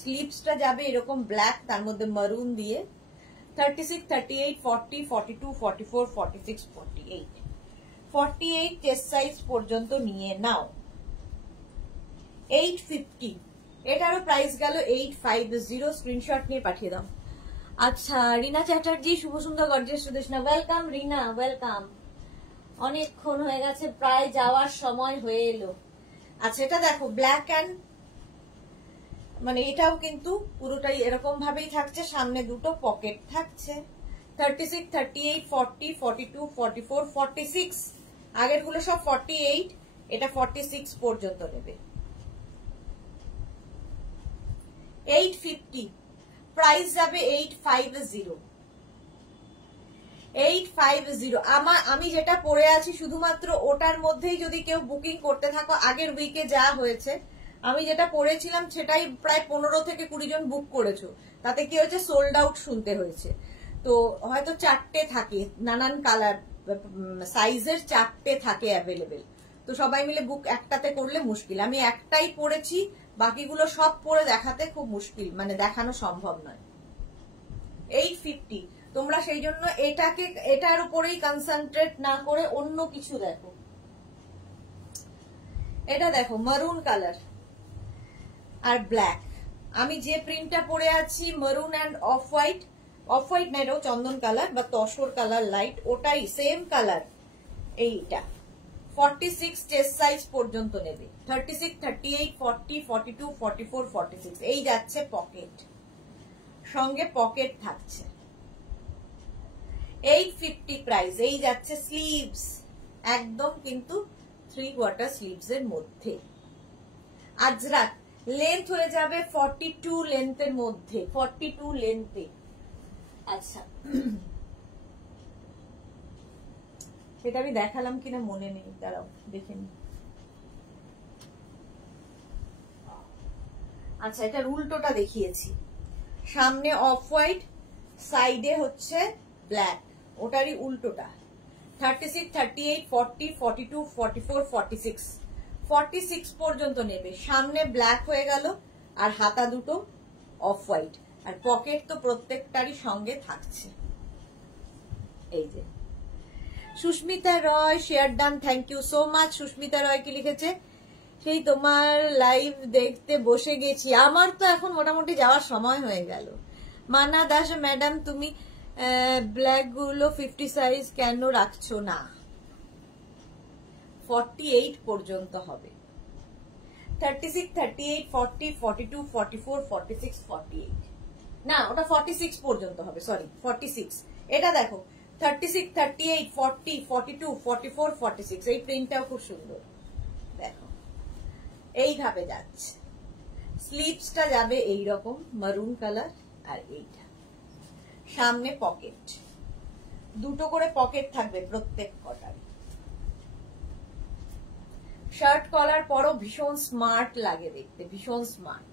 স্লিভসটা যাবে এরকম ব্ল্যাক, তার মধ্যে মারুন দিয়ে। 36, 38, 40, 42, 44, 46, 48, 48 চেস্ট সাইজ পর্যন্ত নিয়ে নাও। 850, এটারও প্রাইস গেল 850। স্ক্রিনশট নিয়ে পাঠিয়ে দাও। আচ্ছা, রিনা চ্যাটার্জি, শুভ সুন্দর গর্জিয়াস সুদেশনা, ওয়েলকাম রিনা, ওয়েলকাম। অনেকক্ষণ হয়ে গেছে, প্রায় যাওয়ার সময় হয়ে এলো। আচ্ছা, এটা দেখো ব্ল্যাক অ্যান্ড, মানে এটাও কিন্তু পুরোটাই এরকম ভাবেই থাকছে, সামনে দুটো পকেট থাকছে। 36, 38, 40, 42, 44, 46, আগের গুলো সব 48, এটা 46 পর্যন্ত নেবে। 850, প্রাইস যাবে 850। 850, আমি যেটা পরে আছি শুধুমাত্র ওটার মধ্যেই যদি কেউ বুকিং করতে থাকো, আগের উইকে যা হয়েছে আমি যেটা পরেছিলাম সেটাই প্রায় 15 থেকে 20 জন বুক করেছো। তাতে কি হয়েছে, সোল্ড আউট শুনতে হয়েছে। তো হয়তো 4টে থাকে, নানান কালার সাইজের 4টে থাকে অ্যাভেলেবেল। তো সবাই মিলে বুক একটাতে করলে মুশকিল। আমি একটাই পরেছি, বাকিগুলো সব পরে দেখাতে খুব মুশকিল, মানে দেখানো সম্ভব নয়। 850, তোমরা সেই জন্য এটার উপরেই কনসেন্ট্রেট না করে অন্য কিছু দেখো। এটা দেখো মারুন কালার আর ব্ল্যাক। আমি যে প্রিন্টটা পরে আছি মারুন and off white, off white না, এটাও চন্দন কালার বা তসর কালার লাইট, ওটাই সেম কালার। এইটা 46 চেস্ট সাইজ পর্যন্ত নেবে। 36, 38, 40, 42, 44, 46, এই যাচ্ছে পকেট, সঙ্গে পকেট থাকছে। 850 প্রাইস। এই যাচ্ছে স্লিভস, একদম কিন্তু 3/4 স্লিভস এর মধ্যে। আজরাক লেন্থ হয়ে যাবে 42 লেন্থের মধ্যে, 42 লেন্থে। আচ্ছা, সেটা আমি দেখালাম কিনা মনে নেই, দাঁড়াও দেখে নি। আচ্ছা, এটা উল্টোটা দেখিয়েছি, সামনে অফ হোয়াইট, সাইডে হচ্ছে ব্ল্যাক, ওটারই উল্টোটা। 36, 38, 40, 42, 44, 46, 46 পর্যন্ত নেবে। সামনে ব্ল্যাক হয়ে গেল, আর হাতা দুটো অফ হোয়াইট, আর পকেট তো প্রত্যেকটারই সঙ্গে থাকছে। এই যে Susmita Roy, share done, thank you so much. Susmita Roy কি লিখেছে, সেই তোমার লাইভ দেখতে বসে গেছি, আমার তো এখন মোটামুটি যাওয়ার সময় হয়ে গেল। মানা দাস, ম্যাডাম তুমি ব্ল্যাক গুলো 50 সাইজ কেন রাখছো না? 48 পর্যন্ত হবে। 36, 38, 40, 42, 44, 46, 48, না ওটা 46 পর্যন্ত হবে, সরি 46। এটা দেখো 36, 38, 40, 42, 44, 46, এই প্রিন্টটাও খুব সুন্দর, দেখো এইভাবে যাচ্ছে। স্লিভসটা যাবে এইরকম মারুন কালার, আর এইটা সামনে পকেট, দুটো করে পকেট থাকবে প্রত্যেক কটার। শার্ট কলার পরও ভীষণ স্মার্ট লাগে দেখতে, ভীষণ স্মার্ট।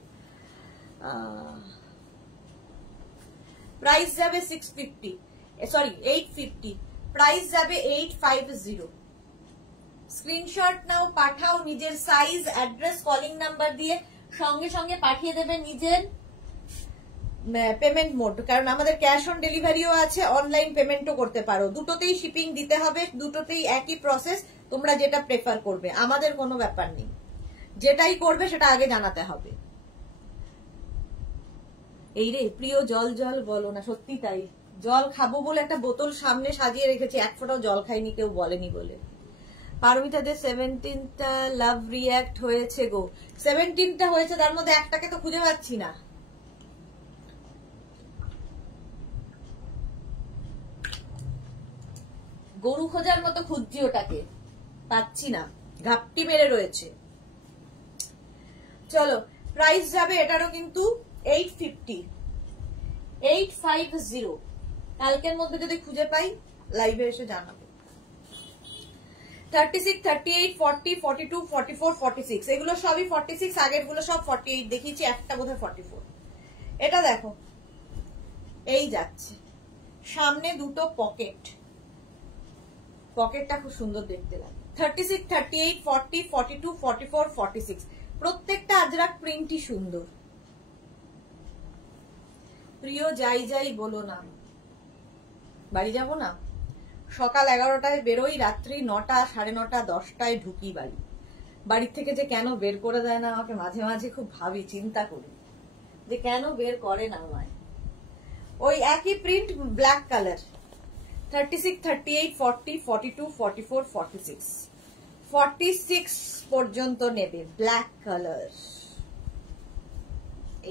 প্রাইস যাবে 650, সরি 850, প্রাইস যাবে 850। স্ক্রিনশট নাও, পাঠাও নিজের সাইজ, অ্যাড্রেস, কলিং নাম্বার দিয়ে, সঙ্গে সঙ্গে পাঠিয়ে দেবে নিজের পেমেন্ট মোড, কারণ আমাদের ক্যাশ অন ডেলিভারিও আছে, অনলাইন পেমেন্টও করতে পারো। দুটোতেই শিপিং দিতে হবে, দুটোতেই একই প্রসেস, তোমরা যেটা প্রেফার করবে, আমাদের কোনো ব্যাপার নেই, যেটাই করবে সেটা আগে জানাতে হবে। এই রে প্রিয়, জল জল বলো না, সত্যি তাই, জল খাবো বলে একটা বোতল সামনে সাজিয়ে রেখেছি, এক ফোঁটাও জল খাইনি, কেউ বলেনি বলে। পারমিতাদের 17টা লাভ রিয়াক্ট হয়েছে গো, 17টা হয়েছে, তার মধ্যে একটাকে তো খুঁজে পাচ্ছি না। গরু খোঁজার মতো খুঁজছি ওটাকে। পাচ্ছি না, ঘাপটি মেরে রয়েছে। চলো প্রাইস যাবে এটারও কিন্তু 850, 850। কালকের মধ্যে যদি খুঁজে পাই লাইভে এসে জানাবো। 36, 38, 40, 42, 44, 46 এগুলো সবই 46, আগের গুলো সব 48 দেখিয়েছি, একটা বোধহয় 44। এটা দেখো এই যাচ্ছে, সামনে দুটো পকেট, পকেটটা খুব সুন্দর দেখতে লাগে। 36, 38, 40, 42, 44, 46 প্রত্যেকটা আজরাক প্রিন্টই সুন্দর। প্রিয় যাই যাই বলো না, বাড়ি যাব না, সকাল 11টায় বেরোই, রাত্রি 9টা, 9:30, 10টায় ঢুকি বাড়ি। বাড়ির থেকে যে কেন বের করে দেয় না আমাকে, মাঝে মাঝে খুব ভাবি, চিন্তা করি যে কেন বের করে না আমায়। ওই একই প্রিন্ট, ব্ল্যাক কালার, 36, 38, 40, 42, 44, 46 46 পর্যন্ত নেবে, ব্ল্যাক কালার।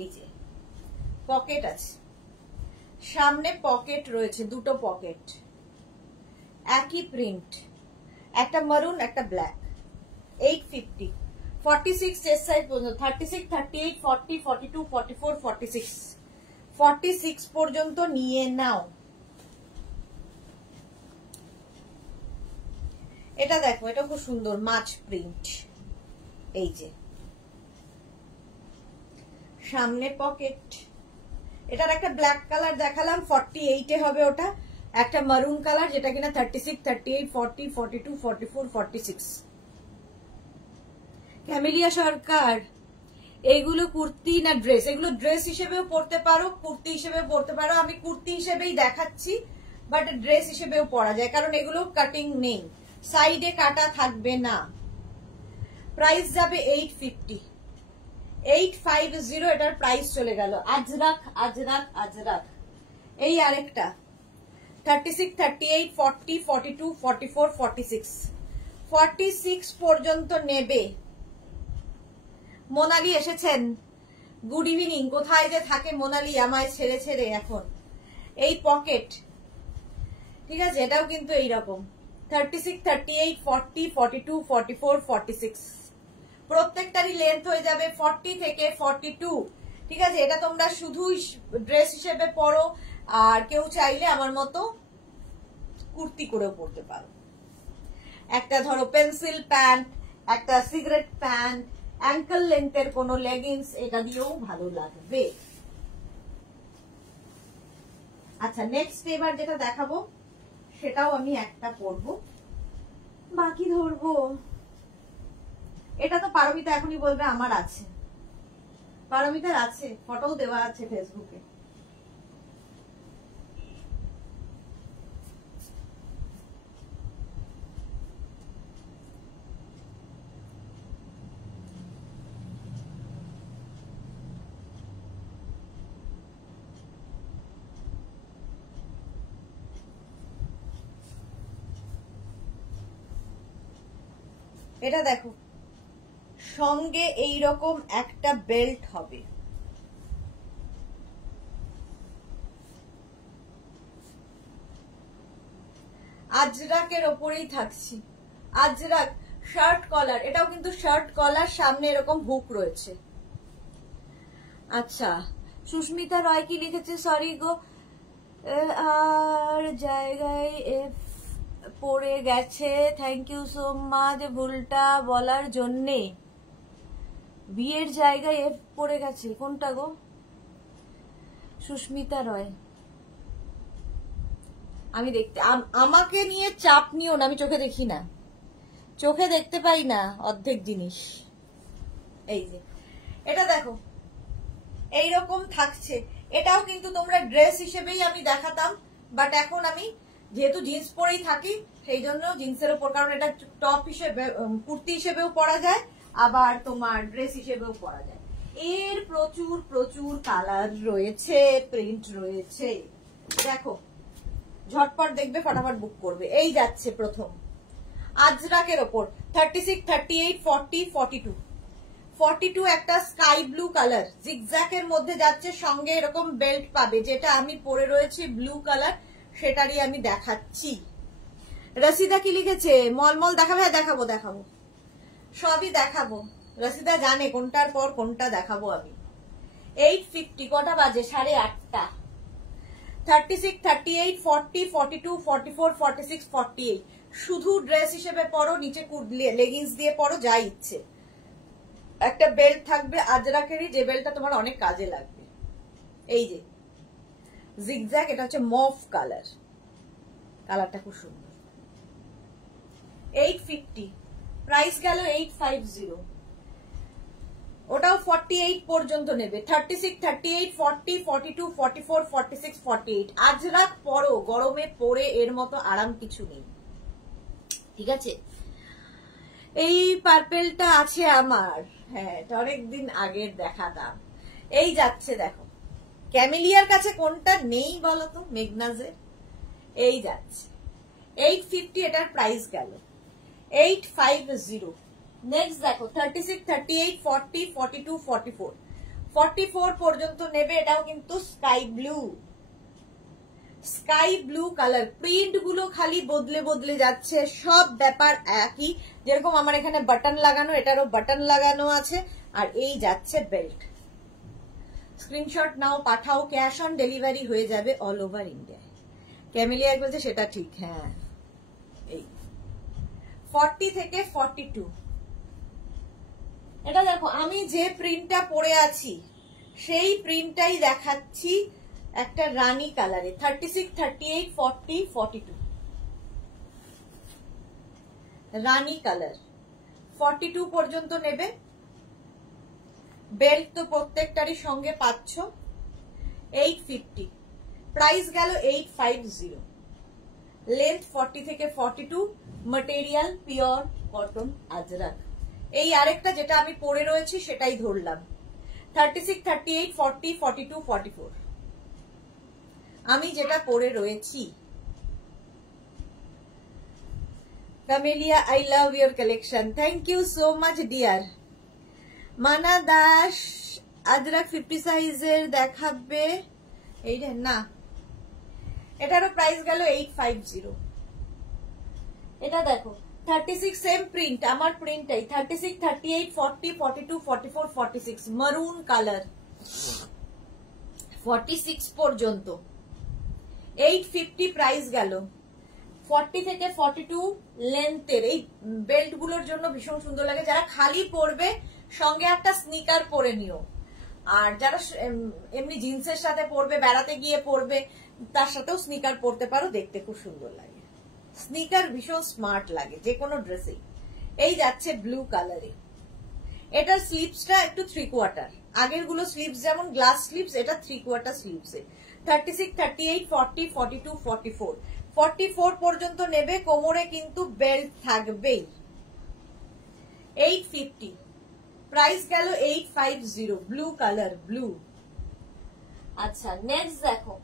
এই যে পকেট আছে, সামনে পকেট রয়েছে, দুটো পকেট, একই প্রিন্ট, একটা মারুন একটা ব্ল্যাক। 850, 46 চেস্ট সাইজ পর্যন্ত, 36, 38, 40, 42, 44, 46 46 পর্যন্ত নিয়ে নাও। এটা দেখো, এটা খুব সুন্দর মাছ প্রিন্ট। এই যে সামনে পকেট, এটার একটা ব্ল্যাক কালার দেখালাম, 48 হবে ওটা, একটা মারুন কালার যেটা কিনা 36, 38, 40, 42, 44, 46। ক্যামেলিয়া সরকার, এইগুলো কুর্তি না ড্রেস? এগুলো ড্রেস হিসেবেও পরতে পারো, কুর্তি হিসেবেও পরতে পারো। আমি কুর্তি হিসেবেই দেখাচ্ছি, বাট ড্রেস হিসেবেও পরা যায়, কারণ এগুলো কাটিং নেই, সাইডে কাটা থাকবে না। প্রাইস যাবে 850, 850 এটার প্রাইস চলে গেল। আজরাক আজরাক আজরাক। এই আরেকটা 36, 38, 40, 42, 44, 46 46 পর্যন্ত নেবে। মোনালি এসেছেন, গুড ইভিনিং। কোথায় যে থাকে মোনালি, আমায় ছেড়ে ছেড়ে এখন। এই পকেট, ঠিক আছে, এটাও কিন্তু এইরকম 36, 38, 40, 42, 44, 46 প্রত্যেকটারই লেন্থ হয়ে যাবে 40 থেকে 42। ঠিক আছে, এটা তোমরা শুধু ড্রেস হিসেবে পরো, আর কেউ চাইলে আমার মতো কুর্তি করেও পরতে পারো। একটা ধরো পেন্সিল প্যান্ট, একটা সিগারেট প্যান্ট, অ্যাঙ্কেল লেন্থের কোনো লেগিংস, এটা দিয়েও ভালো লাগবে। আচ্ছা, নেক্সট এবার যেটা দেখাবো সেটাও আমি একটা পরবো, বাকি ধরবো। এটা তো পারমিতা এখনই বলবে আমার আছে, পারমিতার আছে, ফটোও দেওয়া আছে ফেসবুকে। এটা দেখো, সঙ্গে এইরকম একটা বেল্ট হবে, আজরাকের ওপরেই থাকছি। আজরাক শার্ট কলার, এটাও কিন্তু শার্ট কলার, সামনে এরকম হুক রয়েছে। আচ্ছা, সুস্মিতা রয় কি লিখেছে, সরি গো, আর জায়গায় এফ পড়ে গেছে, থ্যাংক ইউ সো মাচ ভুলটা বলার জন্যে। বিয়ের জায়গায় এফ পড়ে গেছে, কোনটা গো? সুস্মিতা রয়, আমি দেখতে, আমাকে নিয়ে চাপ নিও না, আমি চোখে দেখি না, চোখে দেখতে পাই না অর্ধেক জিনিস। এই যে এটা দেখো, এইরকম থাকছে, এটাও কিন্তু তোমরা ড্রেস হিসেবেই আমি দেখাতাম, বাট এখন আমি যেহেতু জিন্স পরেই থাকি সেই জন্য জিন্সের উপর, কারণ এটা টপ হিসেবে, কুর্তি হিসেবেও পরা যায়, আবার তোমার ড্রেস হিসেবেও পরা যায়। এর প্রচুর প্রচুর কালার রয়েছে, প্রিন্ট রয়েছে, দেখো ঝটপট দেখবে, ফটাফট বুক করবে। এই যাচ্ছে প্রথম আজরাকের ওপর 36, 38, 40, 42 42 একটা স্কাই ব্লু কালার, জিগজ্যাকের মধ্যে যাচ্ছে, সঙ্গে এরকম বেল্ট পাবে, যেটা আমি পরে রয়েছি ব্লু কালার, সেটারই আমি দেখাচ্ছি। রসিদা কি লিখেছে? মলমল দেখাবে? দেখাবো দেখাবো, সবই দেখাবো। রসিদা জানে কোনটার পর কোনটা দেখাবো আমি। 850, কটা বাজে? 8:30। 36, 38, 40, 42, 44, 46, 48। শুধু ড্রেস হিসেবে পরো, নিচে লেগিংস দিয়ে পরো, যা ইচ্ছে। একটা বেল্ট থাকবে আজরাকেরই, যে বেল্টটা তোমার অনেক কাজে লাগবে। এই যে জিগজ্যাগ, এটা হচ্ছে মভ কালার, কালারটা খুব সুন্দর। 850, প্রাইস গেল 850। ওটাও 48 পর্যন্ত নেবে। 36, 38, 40, 42, 44, 46, 48। আজরাক পরো, গরমে পরে এর মতো আরাম কিছু নেই, ঠিক আছে? এই পার্পেলটা আছে আমার, হ্যাঁ, এটা অনেকদিন আগের দেখাতাম। এই যাচ্ছে, দেখো ক্যামেলিয়ার কাছে কোনটা নেই বলো তো? মেগনাজের এই যাচ্ছে 850, এটার প্রাইস গেল 850। নেক্সট দেখো 36, 38, 40, 42, 44, 44 পর্যন্ত নেবে। এটাও কিন্তু sky blue, sky blue colour. Print গুলো খালি বদলে বদলে যাচ্ছে, সব ব্যাপার একই। যেরকম আমার এখানে বাটন লাগানো, এটারও বাটন লাগানো আছে। আর এই যাচ্ছে belt. Screenshot now, Pathao, cash on delivery হয়ে যাবে অল ওভার ইন্ডিয়া। ক্যামেলিয়া বলছে সেটা ঠিক, হ্যাঁ। এই 40 থেকে 42, এটা দেখো আমি যে প্রিন্টটা পরে আছি সেই প্রিন্টটাই দেখাচ্ছি, একটা রানী কালারে। 36, 38, 40, 42, রানী কালার। 42 পর্যন্ত নেবে। বেল্ট তো প্রত্যেকটারই সঙ্গে পাচ্ছ। 850, প্রাইস গেল 850। লেন্থ 40 থেকে 42, ম্যাটেরিয়াল পিওর কটন আজরাক। এই আরেকটা যেটা আমি পরে রয়েছি সেটাই ধরলাম। 36, 38, 40, 42, 44, আমি যেটা পরে রয়েছি। Camellia, I love your collection, thank you so much dear. Mana Das, Ajrak 50 সাইজের দেখাবে? এই না, এটারও প্রাইস গেল 850। এটা দেখো 36, সেম প্রিন্ট, আমার প্রিন্টটাই। 36, 38, 40, 42, 44, 46, মারুন কালার। 46 পর্যন্ত 850 প্রাইস গেল। 40 থেকে 42 লেন্থের। এই বেল্ট গুলোর জন্য ভীষণ সুন্দর লাগে। যারা খালি পরবে সঙ্গে একটা স্নিকার পরে নিও, আর যারা এমনি জিন্সের সাথে পরবে, বেড়াতে গিয়ে পরবে, তার সাথেও স্নিকার পরতে পারো, দেখতে খুব সুন্দর লাগে। স্নিকার ভীষণ স্মার্ট লাগে যে কোনো ড্রেসে। এই যাচ্ছে ব্লু কালারে। এটার স্লিভসটা একটু 3/4, আগের গুলো স্লিভস যেমন গ্লাস স্লিভস, এটা 3/4 স্লিভসে। 36, 38, 40, 42, 44, 44 পর্যন্ত নেবে। কোমরে কিন্তু বেল্ট থাকবেই। 850, প্রাইস গেল 850। Blue colour, blue. আচ্ছা নেক্সট দেখো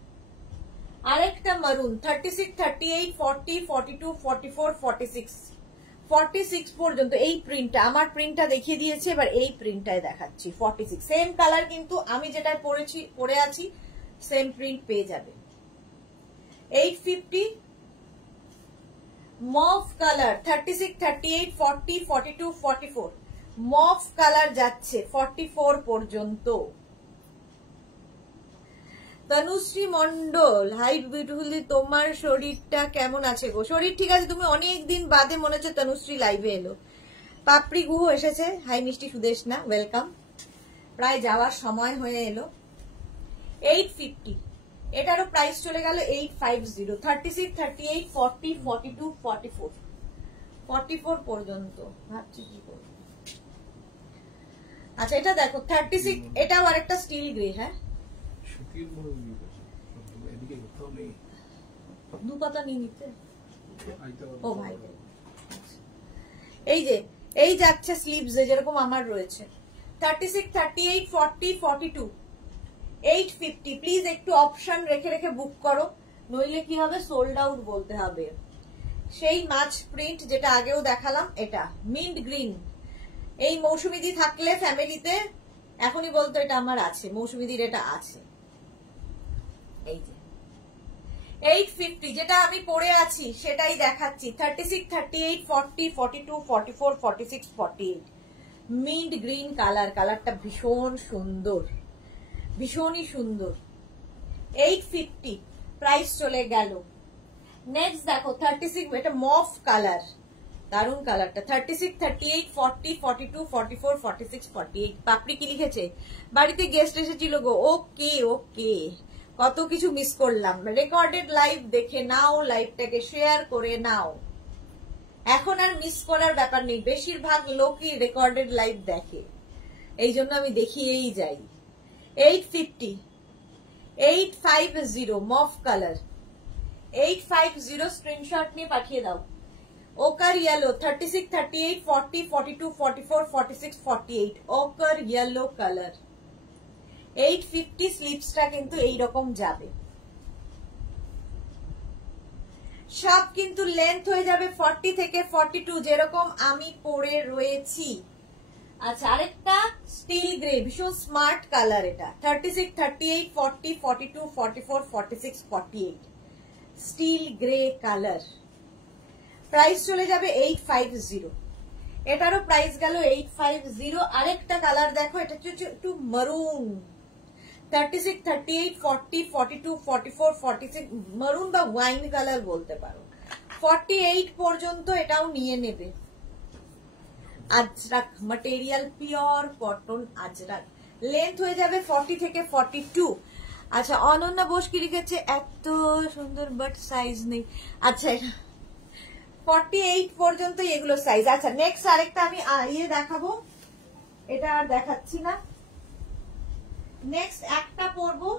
আরেকটা মারুন। 36, 38, 40, 42, 44, 46, 46 পর্যন্ত। এই প্রিন্টটা, আমার প্রিন্টটা দেখিয়ে দিয়েছে, এবার এই প্রিন্টটাই দেখাচ্ছি। 46 সেম কালার, কিন্তু আমি যেটা পরে আছি সেম প্রিন্ট পেয়ে যাবে। 850, মভ কালার। 36, 38, 40, 42, 44, মভ কালার যাচ্ছে 44 পর্যন্ত। তনুশ্রী মন্ডল, হাই বিউটিফুলি, তোমার শরীরটা কেমন আছে গো? শরীর ঠিক আছে, তুমি অনেকদিন বাদে মনে হচ্ছে তনুশ্রী লাইভে এলো। পাপড়ি গুহ এসেছে, হাই মিষ্টি সুদেশনা, ওয়েলকাম। প্রায় যাওয়ার সময় হয়ে এলো। 850, এটারও প্রাইস চলে গেল 850। 36, 38, 40, 42, 44, 44 পর্যন্ত। ভাবছি কি করবো। আচ্ছা এটা দেখো 36, এটাও আরেকটা স্টিল গ্রে। হ্যাঁ দুপাতা নিয়ে নিতে। ও ভাই, এই যে এই যাচ্ছে স্লিভস যেরকম আমার রয়েছে। 36, 38, 40, 42, 850। প্লিজ একটু অপশন রেখে রেখে বুক করো, নইলে কি হবে, সোল্ড আউট বলতে হবে। সেই মাছ প্রিন্ট যেটা আগেও দেখালাম, এটা মিন্ট গ্রিন। এই মৌসুমীদি থাকলে ফ্যামিলিতে এখনই বলতো এটা আমার আছে, মৌসুমীদির এটা আছে। এই যে 850 যেটা আমি পরে আছি সেটাই দেখাচ্ছি। 36, 38, 40, 42, 44, 46, 48 মিন্ট গ্রিন কালার। কালারটা ভীষণ সুন্দর, ভীষণই সুন্দর। 850 প্রাইস চলে গেল। নেক্সট দেখো 36, এটা মফ কালার, দারুন কালারটা। 36, 38, 40, 42, 44, 46, 48 পাপড়ি কি লিখেছে? বাড়িতে গেস্ট এসেছিল গো। ওকে ওকে, কত কিছু মিস করলাম। রেকর্ডেড লাইভ দেখে নাও, লাইভটাকে শেয়ার করে নাও, এখন আর মিস করার ব্যাপার নেই। বেশিরভাগ লোকই রেকর্ডেড লাইভ দেখে, এই জন্য আমি দেখিয়েই যাই। 850, 850 মফ কালার, 850 স্ক্রিনশট নিয়ে পাঠিয়ে দাও। ওকার ইয়েলো 36, 38, 40, 42, 44, 46, 48 ওকার ইয়েলো কালার। 850 স্লিপসটা কিন্তু এইরকম যাবে, সব কিন্তু লেন্থ হয়ে যাবে 40 থেকে 42 যেরকম আমি পরে রয়েছি। আচ্ছা, আরেকটা স্টিল গ্রে, ভীষণ স্মার্ট কালার এটা। 36, 38, 40, 42, 44, 46, 48 স্টিল গ্রে কালার। প্রাইস চলে যাবে 850, এটারও প্রাইস গেল 850। আরেকটা কালার দেখো, এটা একটু মারুন। 36, 38, 40, 42, 44, 46 মারুন বা ওয়াইন কালার বলতে পারো। 48 পর্যন্ত এটাও নিয়ে নেবে। Ajrak material, pure cotton Ajrak, length হয়ে যাবে 40 থেকে 42। আচ্ছা, অনন্যা বোস কি লিখেছে? এত সুন্দর বাট সাইজ নেই। আচ্ছা, 48 পর্যন্ত এগুলো সাইজ। আচ্ছা, নেক্সট আরেকটা আমি ইয়ে দেখাবো, এটা আর দেখাচ্ছি না। নেক্সট একটা পরবো,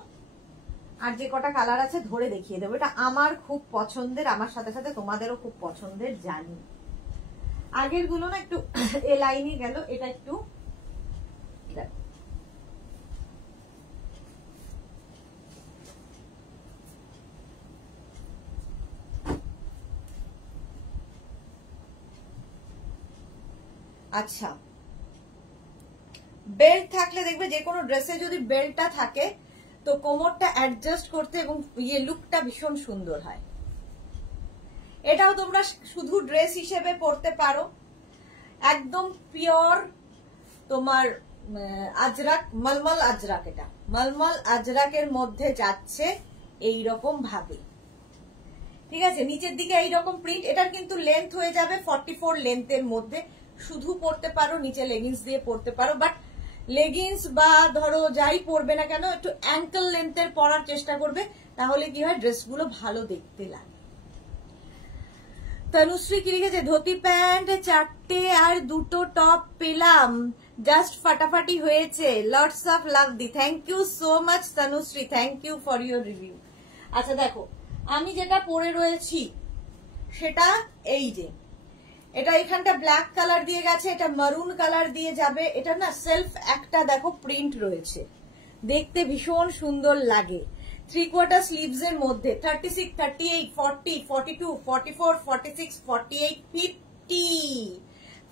আর যে কটা কালার আছে ধরে দেখিয়ে দেবো। এটা আমার খুব পছন্দের, আমার সাথে সাথে তোমাদেরও খুব পছন্দের জানি। আগের গুলো না একটু এ লাইনে গেল, এটা একটু আচ্ছা। বেল্ট থাকলে দেখবে যে কোনো ড্রেসে যদি বেল্টটা থাকে তো কোমরটা অ্যাডজাস্ট করতে এবং ইয়ে লুকটা ভীষণ সুন্দর হয়। এটাও তোমরা শুধু ড্রেস হিসেবে পরতে পারো, একদম পিওর তোমার আজরাক, মলমল আজরাক। এটা মলমল আজরাকের মধ্যে যাচ্ছে এই রকম ভাবে, ঠিক আছে। নিচের দিকে এইরকম প্রিন্ট। এটার কিন্তু লেন্থ হয়ে যাবে 44 লেন্থের মধ্যে, শুধু পরতে পারো, নিচে লেগিংস দিয়ে পরতে পারো। বাট লেগিংস বা ধরো যাই পরবে না কেন একটু অ্যাঙ্কেল লেন্থের পরার চেষ্টা করবে, তাহলে কি হয় ড্রেসগুলো ভালো দেখতে লাগে। তনুশ্রী কি লিখেছে? ধুতি প্যান্ট 4টে আর 2টো টপ পেলাম, জাস্ট ফাটাফাটি হয়েছে। লটস অফ লাভ দি। Thank you so much Tanushree, thank you for your review. আচ্ছা দেখো, আমি যেটা পরে রয়েছি সেটা এই যে, এটা এখানটা ব্ল্যাক কালার দিয়ে গেছে, এটা মারুন কালার দিয়ে যাবে। এটা না সেলফ একটা দেখো প্রিন্ট রয়েছে, দেখতে ভীষণ সুন্দর লাগে। 3/4 স্লিভস এর মধ্যে 36, 38, 40, 42, 44, 46, 48, 50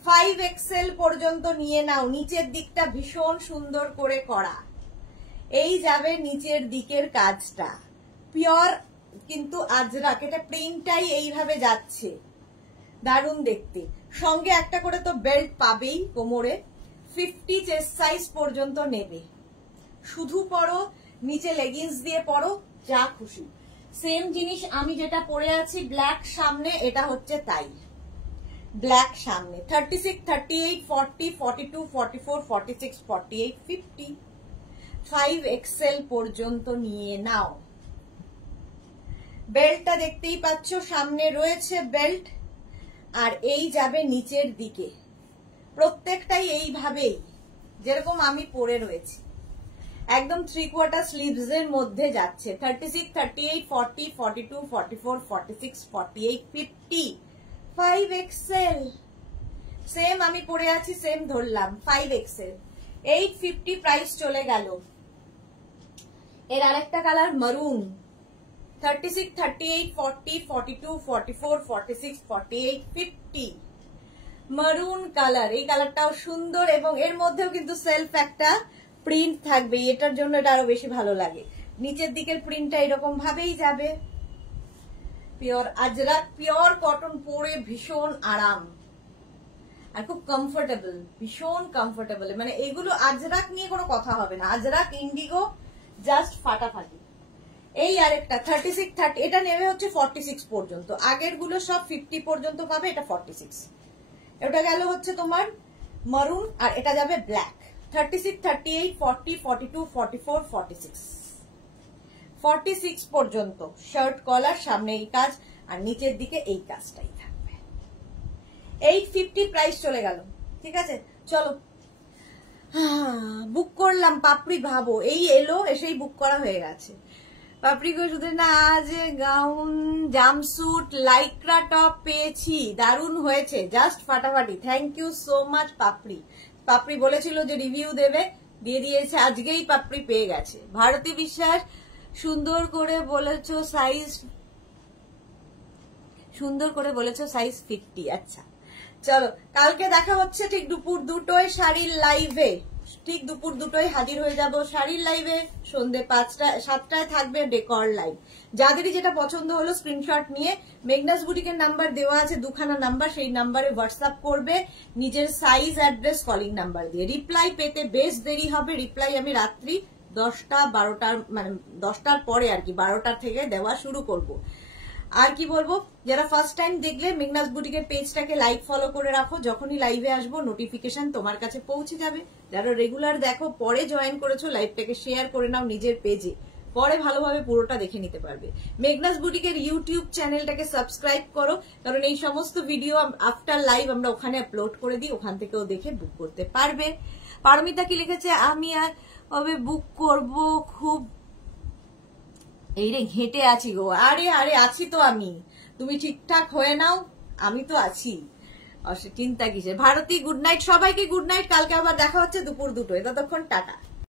5XL পর্যন্ত নিয়ে নাও। নিচের দিকটা ভীষণ সুন্দর করে করা, এই যাবে নিচের দিকের কাজটা পিওর কিন্তু আজরাক। এটা প্রিন্টটাই এইভাবে যাচ্ছে, দারুণ দেখতে। সঙ্গে একটা করে তো বেল্ট পাবেই কোমরে। 50 চেস্ট সাইজ পর্যন্ত নেবে। শুধু পরো, নিচে লেগিংস দিয়ে পরো, যা খুশি। সেম জিনিস আমি যেটা পরে আছি ব্ল্যাক সামনে, এটা হচ্ছে তাই, ব্ল্যাক সামনে। 36, 38, 40, 42, 44, 46, 48, 50 5XL পর্যন্ত নিয়ে নাও। বেল্টটা দেখতেই পাচ্ছ, সামনে রয়েছে বেল্ট, আর এই যাবে নিচের দিকে। প্রত্যেকটাই এইভাবেই যেরকম আমি পরে রয়েছি, একদম 3/4 স্লিভস এর মধ্যে যাচ্ছে। 36, 38, 40, 42, 44, 46, 48, 50 5XL। সেম আমি পরে আছি, সেম ধরলাম 5XL। 850 প্রাইস চলে গেল। এর আরেকটা কালার মারুন। 36, 38, 40, 42, 44, 46, 48, 50 মারুন কালার। এই কালারটাও সুন্দর এবং এর মধ্যেও কিন্তু সেলফ একটা প্রিন্ট থাকবে, এটার জন্য এটা আরো বেশি ভালো লাগে। নিচের দিকের প্রিন্টটা এরকম ভাবেই যাবে। পিওর আজরাক, পিওর কটন, পরে ভীষণ আরাম আর খুব কমফোর্টেবল, ভীষণ কমফোর্টেবল। মানে এগুলো আজরাক নিয়ে কোনো কথা হবে না, আজরাক ইন্ডিগো জাস্ট ফাটাফাটি। এই আরেকটা 36, 30, এটা নেবে হচ্ছে 46 পর্যন্ত, আগের গুলো সব 50 পর্যন্ত পাবে, এটা 46। এটা গেল হচ্ছে তোমার মারুন, আর এটা যাবে ব্ল্যাক। 36, 38, 40, 42, 44, 46, 46 পর্যন্ত শার্ট কলার, সামনে এই কাজ আর নিচের দিকে এই কাজটাই থাকবে। 850 প্রাইস চলে গেল, ঠিক আছে। চলো বুক করলাম পাপড়ি, ভাবো এই এলো, এসেই বুক করা হয়ে গেছে। পাপড়ি গো শুধু না, আজ গাউন, জাম্পস্যুট, লাইক্রা টপ পেয়েছি, দারুণ হয়েছে, জাস্ট ফাটাফাটি। থ্যাংক ইউ সো মাচ পাপড়ি। পাপড়ি বলেছিল যে রিভিউ দেবে, দিয়ে দিয়েছে, আজকেই পাপড়ি পেয়ে গেছে। ভারতী বিশ্বাস, সুন্দর করে বলেছো সাইজ, সুন্দর করে বলেছো সাইজ 50। আচ্ছা চলো, কালকে দেখা হচ্ছে ঠিক দুপুর 2টোয় শাড়ির লাইভে, ঠিক দুপুর 2টোয় হাজির হয়ে যাব শাড়ির লাইভে। সন্ধ্যে 7টায় থাকবে ডেকর লাইভ। যাদেরই যেটা পছন্দ হলো স্ক্রিনশট নিয়ে মেঘনাস বুটিকের নাম্বার দেওয়া আছে, 2খানা নাম্বার, সেই নাম্বারে হোয়াটসঅ্যাপ করবে নিজের সাইজ, অ্যাড্রেস, কলিং নাম্বার দিয়ে। রিপ্লাই পেতে বেশ দেরি হবে, রিপ্লাই আমি রাত্রি 10টা 12টার মানে 10টার পরে আর কি, 12টার থেকে দেওয়া শুরু করব। আর কি বলবো, যারা ফার্স্ট টাইম দেখলে মেঘনাস বুটিকের পেজটাকে লাইক ফলো করে রাখো, যখনই লাইভে আসবো নোটিফিকেশন তোমার কাছে পৌঁছে যাবে। যারা রেগুলার দেখো, পরে জয়েন করেছো, লাইভটাকে শেয়ার করে নাও নিজের পেজে, পরে ভালোভাবে পুরোটা দেখে নিতে পারবে। মেঘনাস বুটিকের ইউটিউব চ্যানেলটাকে সাবস্ক্রাইব করো, কারণ এই সমস্ত ভিডিও আফটার লাইভ আমরা ওখানে আপলোড করে দিই, ওখান থেকেও দেখে বুক করতে পারবে। পারমিতা কি লিখেছে, আমি আর কবে বুক করব, খুব এই রে ঘেটে আছি গো। আরে আরে আছি তো আমি, তুমি ঠিকঠাক হয়ে নাও, আমি তো আছি, চিন্তা কিসে। ভারতী গুড নাইট, সবাইকে গুড নাইট, কালকে আবার দেখা হচ্ছে দুপুর 2টোয়, ততক্ষণ টাটা।